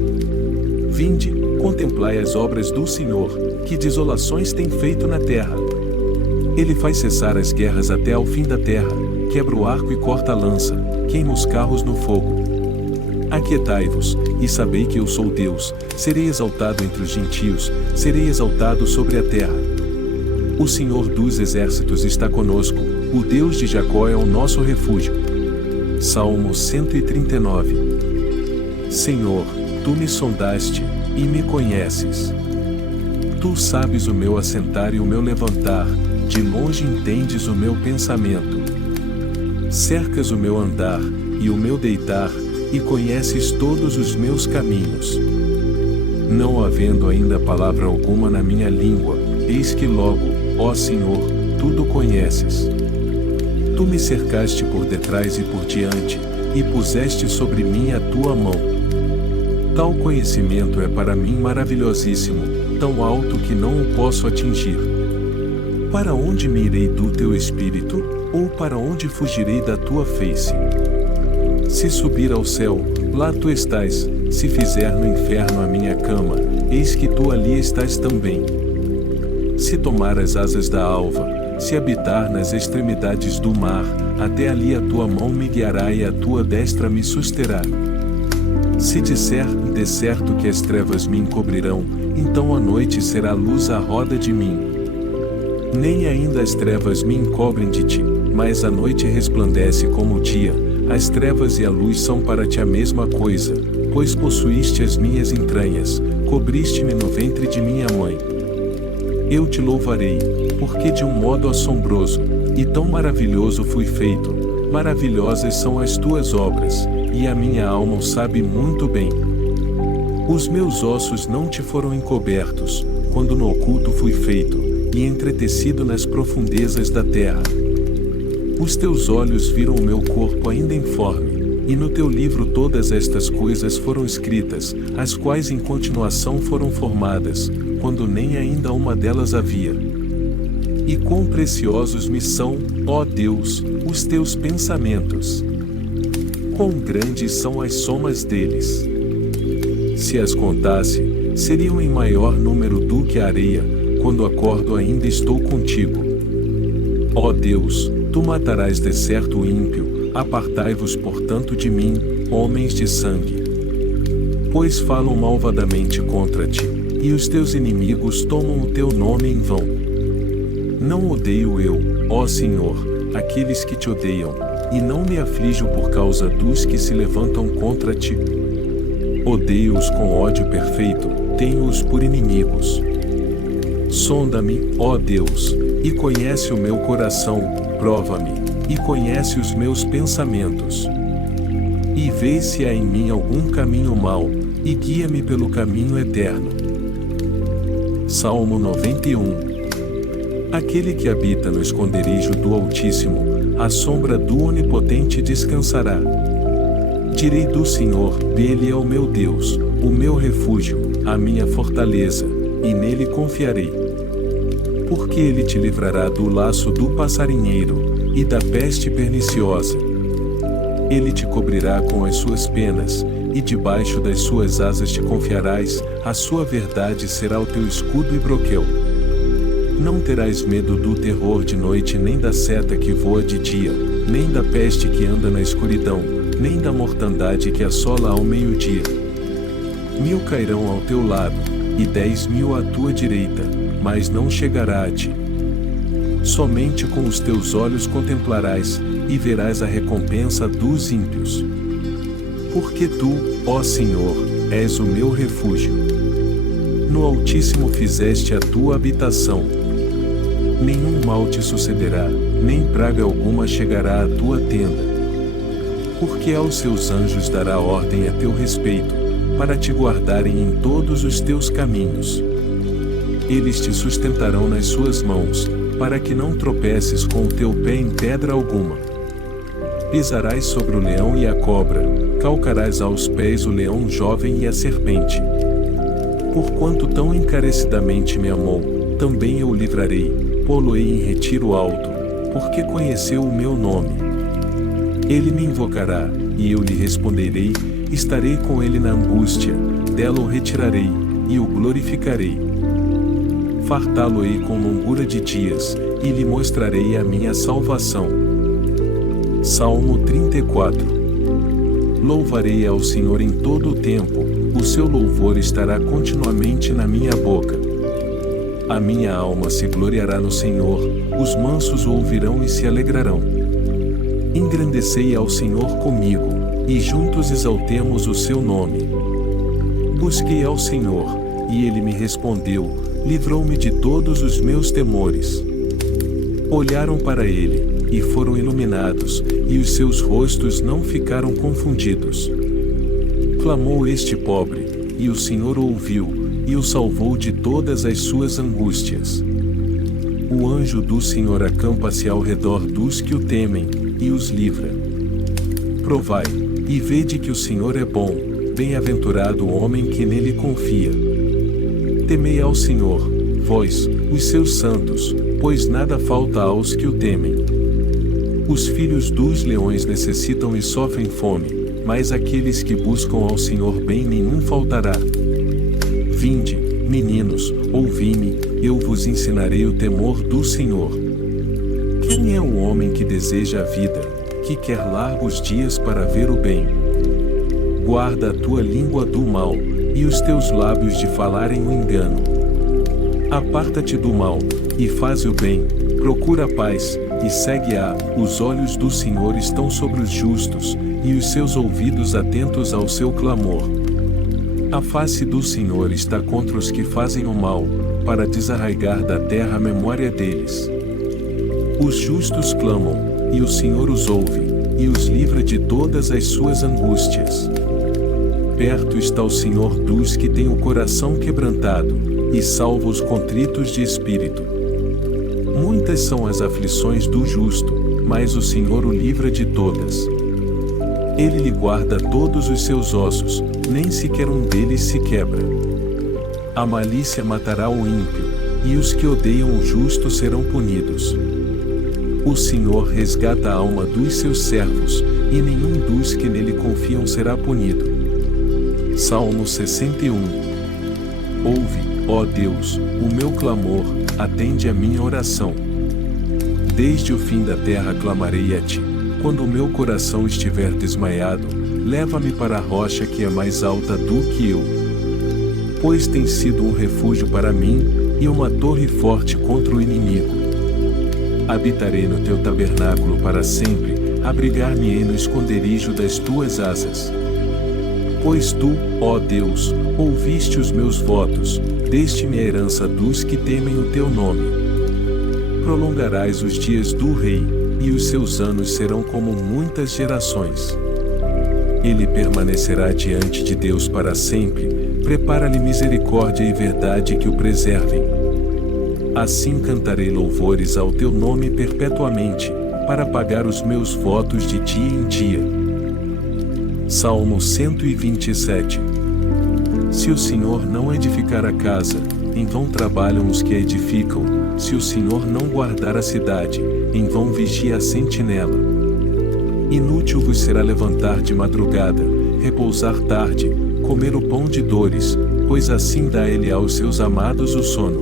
Vinde, contemplai as obras do Senhor, que desolações tem feito na terra. Ele faz cessar as guerras até ao fim da terra, quebra o arco e corta a lança, queima os carros no fogo. Aquietai-vos, e sabei que eu sou Deus, serei exaltado entre os gentios, serei exaltado sobre a terra. O Senhor dos exércitos está conosco, o Deus de Jacó é o nosso refúgio. Salmo 139. Senhor, tu me sondaste, e me conheces. Tu sabes o meu assentar e o meu levantar, de longe entendes o meu pensamento. Cercas o meu andar, e o meu deitar, e conheces todos os meus caminhos. Não havendo ainda palavra alguma na minha língua, eis que logo, ó Senhor, tudo conheces. Tu me cercaste por detrás e por diante, e puseste sobre mim a tua mão. Tal conhecimento é para mim maravilhosíssimo, tão alto que não o posso atingir. Para onde me irei do teu espírito, ou para onde fugirei da tua face? Se subir ao céu, lá tu estás, se fizer no inferno a minha cama, eis que tu ali estás também. se tomar as asas da alva, se habitar nas extremidades do mar, até ali a tua mão me guiará e a tua destra me susterá. Se disser, de certo que as trevas me encobrirão, então a noite será luz à roda de mim. Nem ainda as trevas me encobrem de ti, mas a noite resplandece como o dia, as trevas e a luz são para ti a mesma coisa, pois possuíste as minhas entranhas, cobriste-me no ventre de minha mãe. Eu te louvarei, porque de um modo assombroso, e tão maravilhoso fui feito, maravilhosas são as tuas obras, e a minha alma o sabe muito bem. Os meus ossos não te foram encobertos, quando no oculto fui feito, e entretecido nas profundezas da terra. Os teus olhos viram o meu corpo ainda informe, e no teu livro todas estas coisas foram escritas, as quais em continuação foram formadas, quando nem ainda uma delas havia. E quão preciosos me são, ó Deus, os teus pensamentos! Quão grandes são as somas deles! Se as contasse, seriam em maior número do que a areia, quando acordo ainda estou contigo. Ó Deus, tu matarás de certo o ímpio, apartai-vos portanto de mim, homens de sangue. Pois falam malvadamente contra ti, e os teus inimigos tomam o teu nome em vão. Não odeio eu, ó Senhor, aqueles que te odeiam, e não me aflijo por causa dos que se levantam contra ti. Odeio-os com ódio perfeito, tenho-os por inimigos. Sonda-me, ó Deus, e conhece o meu coração, prova-me, e conhece os meus pensamentos. E vê se há em mim algum caminho mau, e guia-me pelo caminho eterno. Salmo 91. Aquele que habita no esconderijo do Altíssimo, à sombra do Onipotente descansará. Direi do Senhor, Ele é o meu Deus, o meu refúgio, a minha fortaleza, e nele confiarei. Porque Ele te livrará do laço do passarinheiro, e da peste perniciosa. Ele te cobrirá com as suas penas, e debaixo das suas asas te confiarás, a sua verdade será o teu escudo e broquel. Não terás medo do terror de noite, nem da seta que voa de dia, nem da peste que anda na escuridão, nem da mortandade que assola ao meio-dia. 1000 cairão ao teu lado, e 10.000 à tua direita, mas não chegará a ti. Somente com os teus olhos contemplarás, e verás a recompensa dos ímpios. Porque tu, ó Senhor, és o meu refúgio. No Altíssimo fizeste a tua habitação. Nenhum mal te sucederá, nem praga alguma chegará à tua tenda. Porque aos seus anjos dará ordem a teu respeito, para te guardarem em todos os teus caminhos. Eles te sustentarão nas suas mãos, para que não tropeces com o teu pé em pedra alguma. Pisarás sobre o leão e a cobra, calcarás aos pés o leão jovem e a serpente. Porquanto tão encarecidamente me amou, também eu o livrarei, pô-lo-ei em retiro alto, porque conheceu o meu nome. Ele me invocará, e eu lhe responderei, estarei com ele na angústia, dela o retirarei, e o glorificarei. Fartá-lo-ei com longura de dias, e lhe mostrarei a minha salvação. Salmo 34. Louvarei ao Senhor em todo o tempo, o seu louvor estará continuamente na minha boca. A minha alma se gloriará no Senhor, os mansos o ouvirão e se alegrarão. Engrandecei ao Senhor comigo, e juntos exaltemos o seu nome. Busquei ao Senhor, e ele me respondeu, livrou-me de todos os meus temores. Olharam para ele, e foram iluminados, e os seus rostos não ficaram confundidos. Clamou este pobre, e o Senhor o ouviu, e o salvou de todas as suas angústias. O anjo do Senhor acampa-se ao redor dos que o temem, e os livra. Provai, e vede que o Senhor é bom, bem-aventurado o homem que nele confia. Temei ao Senhor, vós, os seus santos, pois nada falta aos que o temem. Os filhos dos leões necessitam e sofrem fome, mas aqueles que buscam ao Senhor bem nenhum faltará. Vinde, meninos, ouvi-me, eu vos ensinarei o temor do Senhor. Quem é o homem que deseja a vida, que quer largos dias para ver o bem? Guarda a tua língua do mal, e os teus lábios de falarem o engano. Aparta-te do mal, e faz o bem, procura a paz, e segue-a. Os olhos do Senhor estão sobre os justos, e os seus ouvidos atentos ao seu clamor. A face do Senhor está contra os que fazem o mal, para desarraigar da terra a memória deles. Os justos clamam, e o Senhor os ouve, e os livra de todas as suas angústias. Perto está o Senhor dos que têm o coração quebrantado, e salva os contritos de espírito. Muitas são as aflições do justo, mas o Senhor o livra de todas. Ele lhe guarda todos os seus ossos, nem sequer um deles se quebra. A malícia matará o ímpio, e os que odeiam o justo serão punidos. O Senhor resgata a alma dos seus servos, e nenhum dos que nele confiam será punido. Salmo 61. Ouve, ó Deus, o meu clamor, atende a minha oração. Desde o fim da terra clamarei a ti, quando o meu coração estiver desmaiado, leva-me para a rocha que é mais alta do que eu. Pois tem sido um refúgio para mim, e uma torre forte contra o inimigo. Habitarei no teu tabernáculo para sempre, abrigar-me-ei no esconderijo das tuas asas. Pois tu, ó Deus, ouviste os meus votos, deste-me a herança dos que temem o teu nome. Prolongarás os dias do rei, e os seus anos serão como muitas gerações. Ele permanecerá diante de Deus para sempre, prepara-lhe misericórdia e verdade que o preservem. Assim cantarei louvores ao teu nome perpetuamente, para pagar os meus votos de dia em dia. Salmo 127. Se o Senhor não edificar a casa, em vão trabalham os que a edificam. Se o Senhor não guardar a cidade, em vão vigia a sentinela. Inútil vos será levantar de madrugada, repousar tarde, comer o pão de dores, pois assim dá ele aos seus amados o sono.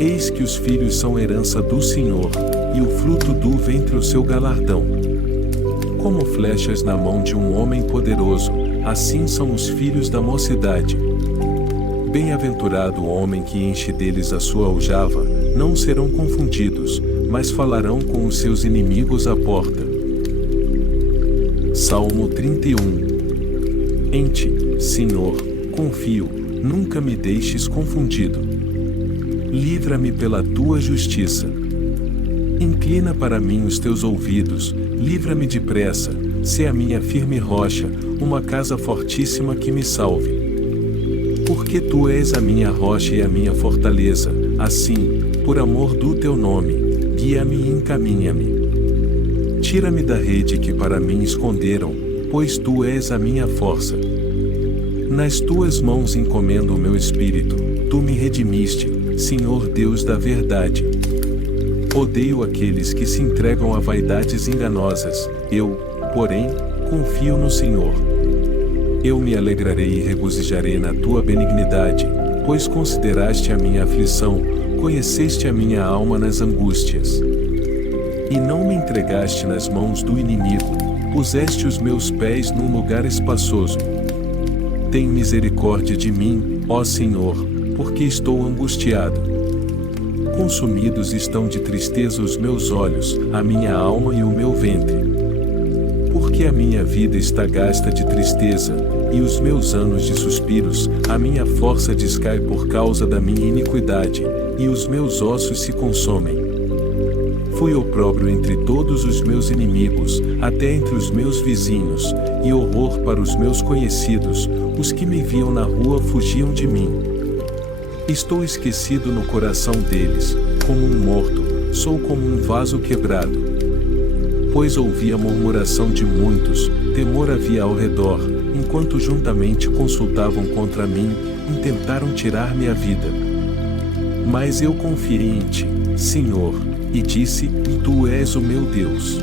Eis que os filhos são herança do Senhor, e o fruto do ventre o seu galardão. Como flechas na mão de um homem poderoso, assim são os filhos da mocidade. Bem-aventurado o homem que enche deles a sua aljava, não serão confundidos, mas falarão com os seus inimigos à porta. Salmo 31. Em ti, Senhor, confio, nunca me deixes confundido. Livra-me pela tua justiça. Inclina para mim os teus ouvidos, livra-me depressa, sê a minha firme rocha, uma casa fortíssima que me salve. Porque tu és a minha rocha e a minha fortaleza, assim, por amor do teu nome, guia-me e encaminha-me. Tira-me da rede que para mim esconderam, pois tu és a minha força. Nas tuas mãos encomendo o meu espírito, tu me redimiste, Senhor Deus da verdade. Odeio aqueles que se entregam a vaidades enganosas, eu, porém, confio no Senhor. Eu me alegrarei e regozijarei na tua benignidade, pois consideraste a minha aflição, conheceste a minha alma nas angústias. E não me entregaste nas mãos do inimigo, puseste os meus pés num lugar espaçoso. Tem misericórdia de mim, ó Senhor, porque estou angustiado. Consumidos estão de tristeza os meus olhos, a minha alma e o meu ventre. Porque a minha vida está gasta de tristeza, e os meus anos de suspiros, a minha força descai por causa da minha iniquidade, e os meus ossos se consomem. Fui opróbrio entre todos os meus inimigos, até entre os meus vizinhos, e horror para os meus conhecidos, os que me viam na rua fugiam de mim. Estou esquecido no coração deles, como um morto, sou como um vaso quebrado. Pois ouvi a murmuração de muitos, temor havia ao redor, enquanto juntamente consultavam contra mim, intentaram tirar-me a vida. Mas eu confiei em ti, Senhor, e disse, tu és o meu Deus.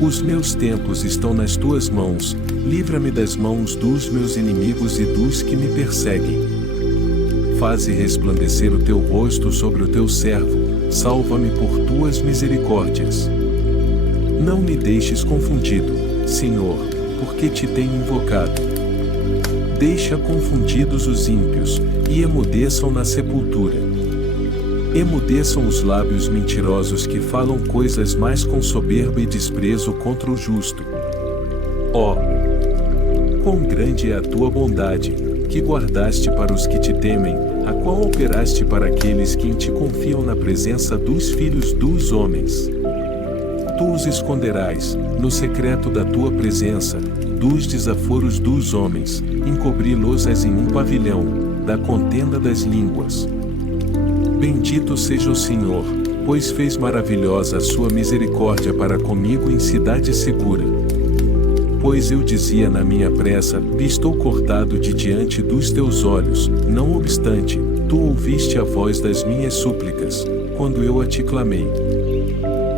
Os meus tempos estão nas tuas mãos, livra-me das mãos dos meus inimigos e dos que me perseguem. Faze resplandecer o teu rosto sobre o teu servo, salva-me por tuas misericórdias. Não me deixes confundido, Senhor, porque te tenho invocado. Deixa confundidos os ímpios, e emudeçam na sepultura. Emudeçam os lábios mentirosos que falam coisas mais com soberba e desprezo contra o justo. Ó, quão grande é a tua bondade, que guardaste para os que te temem, a qual operaste para aqueles que em ti confiam na presença dos filhos dos homens. Tu os esconderás, no secreto da tua presença, dos desaforos dos homens, encobri-los-ás em um pavilhão, da contenda das línguas. Bendito seja o Senhor, pois fez maravilhosa a sua misericórdia para comigo em cidade segura. Pois eu dizia na minha pressa, estou cortado de diante dos teus olhos, não obstante, tu ouviste a voz das minhas súplicas, quando eu a te clamei.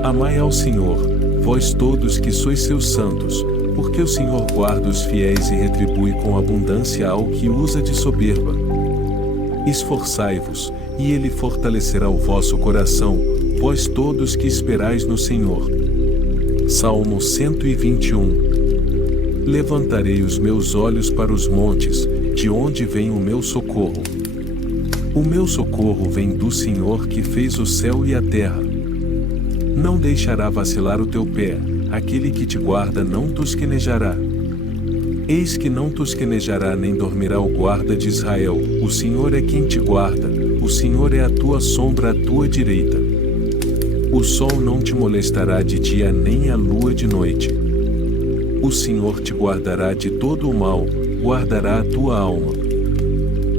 Amai ao Senhor, vós todos que sois seus santos, porque o Senhor guarda os fiéis e retribui com abundância ao que usa de soberba. Esforçai-vos, e ele fortalecerá o vosso coração, vós todos que esperais no Senhor. Salmo 121. Levantarei os meus olhos para os montes, de onde vem o meu socorro. O meu socorro vem do Senhor que fez o céu e a terra. Não deixará vacilar o teu pé, aquele que te guarda não tosquenejará. Eis que não tosquenejará nem dormirá o guarda de Israel, o Senhor é quem te guarda, o Senhor é a tua sombra à tua direita. O sol não te molestará de dia nem a lua de noite. O Senhor te guardará de todo o mal, guardará a tua alma.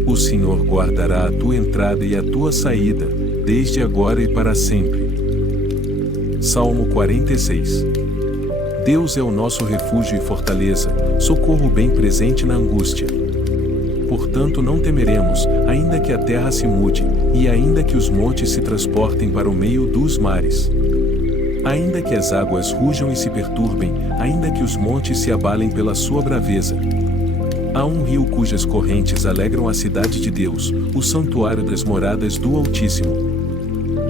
O Senhor guardará a tua entrada e a tua saída, desde agora e para sempre. Salmo 46. Deus é o nosso refúgio e fortaleza, socorro bem presente na angústia. Portanto não temeremos, ainda que a terra se mude, e ainda que os montes se transportem para o meio dos mares. Ainda que as águas rujam e se perturbem, ainda que os montes se abalem pela sua braveza. Há um rio cujas correntes alegram a cidade de Deus, o santuário das moradas do Altíssimo.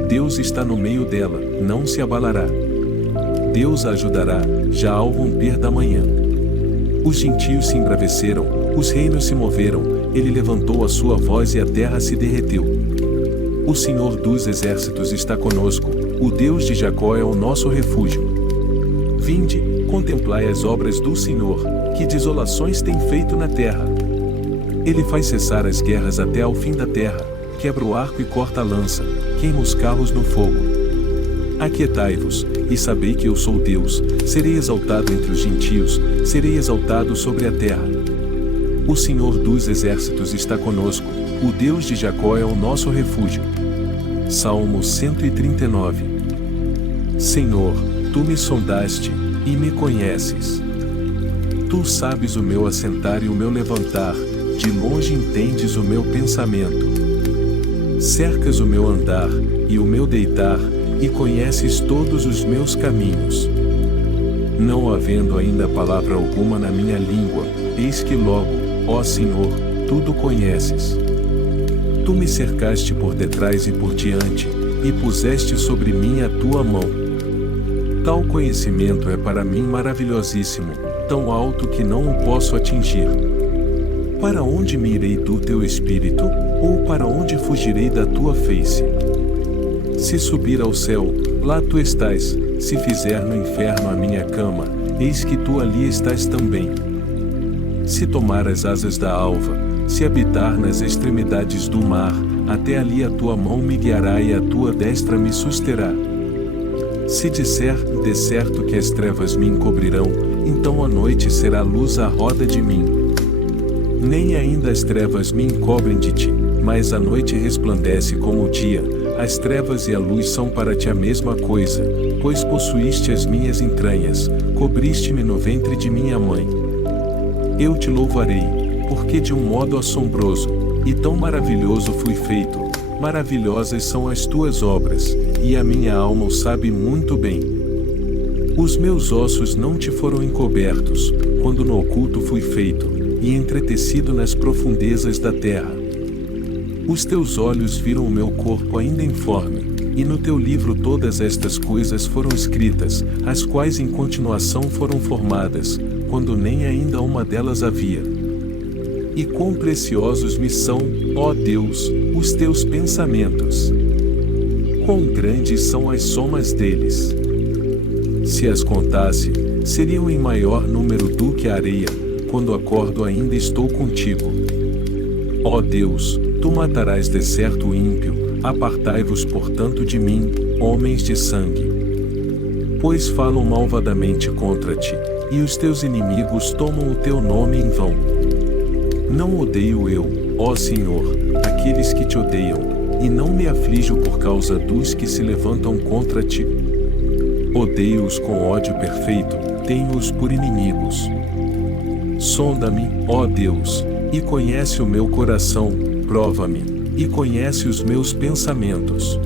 Deus está no meio dela, não se abalará. Deus a ajudará, já ao romper da manhã. Os gentios se embraveceram, os reinos se moveram, ele levantou a sua voz e a terra se derreteu. O Senhor dos exércitos está conosco, o Deus de Jacó é o nosso refúgio. Vinde, contemplai as obras do Senhor, que desolações tem feito na terra. Ele faz cessar as guerras até ao fim da terra, quebra o arco e corta a lança, queima os carros no fogo. Aquietai-vos, e sabei que eu sou Deus, serei exaltado entre os gentios, serei exaltado sobre a terra. O Senhor dos exércitos está conosco, o Deus de Jacó é o nosso refúgio. Salmo 139. Senhor, tu me sondaste, e me conheces. Tu sabes o meu assentar e o meu levantar, de longe entendes o meu pensamento. Cercas o meu andar, e o meu deitar, e conheces todos os meus caminhos. Não havendo ainda palavra alguma na minha língua, eis que logo, ó Senhor, tudo conheces. Tu me cercaste por detrás e por diante, e puseste sobre mim a tua mão. Tal conhecimento é para mim maravilhosíssimo, tão alto que não o posso atingir. Para onde me irei do teu espírito, ou para onde fugirei da tua face? Se subir ao céu, lá tu estás, se fizer no inferno a minha cama, eis que tu ali estás também. Se tomar as asas da alva, se habitar nas extremidades do mar, até ali a tua mão me guiará e a tua destra me susterá. Se disser, de certo que as trevas me encobrirão, então a noite será luz à roda de mim. Nem ainda as trevas me encobrem de ti, mas a noite resplandece como o dia, as trevas e a luz são para ti a mesma coisa, pois possuíste as minhas entranhas, cobriste-me no ventre de minha mãe. Eu te louvarei, porque de um modo assombroso, e tão maravilhoso fui feito, maravilhosas são as tuas obras, e a minha alma o sabe muito bem. Os meus ossos não te foram encobertos, quando no oculto fui feito, e entretecido nas profundezas da terra. Os teus olhos viram o meu corpo ainda informe, e no teu livro todas estas coisas foram escritas, as quais em continuação foram formadas, quando nem ainda uma delas havia. E quão preciosos me são, ó Deus, os teus pensamentos! Quão grandes são as somas deles! Se as contasse, seriam em maior número do que a areia, quando acordo ainda estou contigo. Ó Deus, tu matarás de certo o ímpio, apartai-vos portanto de mim, homens de sangue. Pois falam malvadamente contra ti, e os teus inimigos tomam o teu nome em vão. Não odeio eu, ó Senhor, aqueles que te odeiam, e não me aflijo por causa dos que se levantam contra ti. Odeio-os com ódio perfeito, tenho-os por inimigos. Sonda-me, ó Deus, e conhece o meu coração, prova-me, e conhece os meus pensamentos.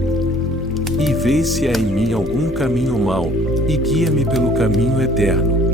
E vê se há em mim algum caminho mau, e guia-me pelo caminho eterno.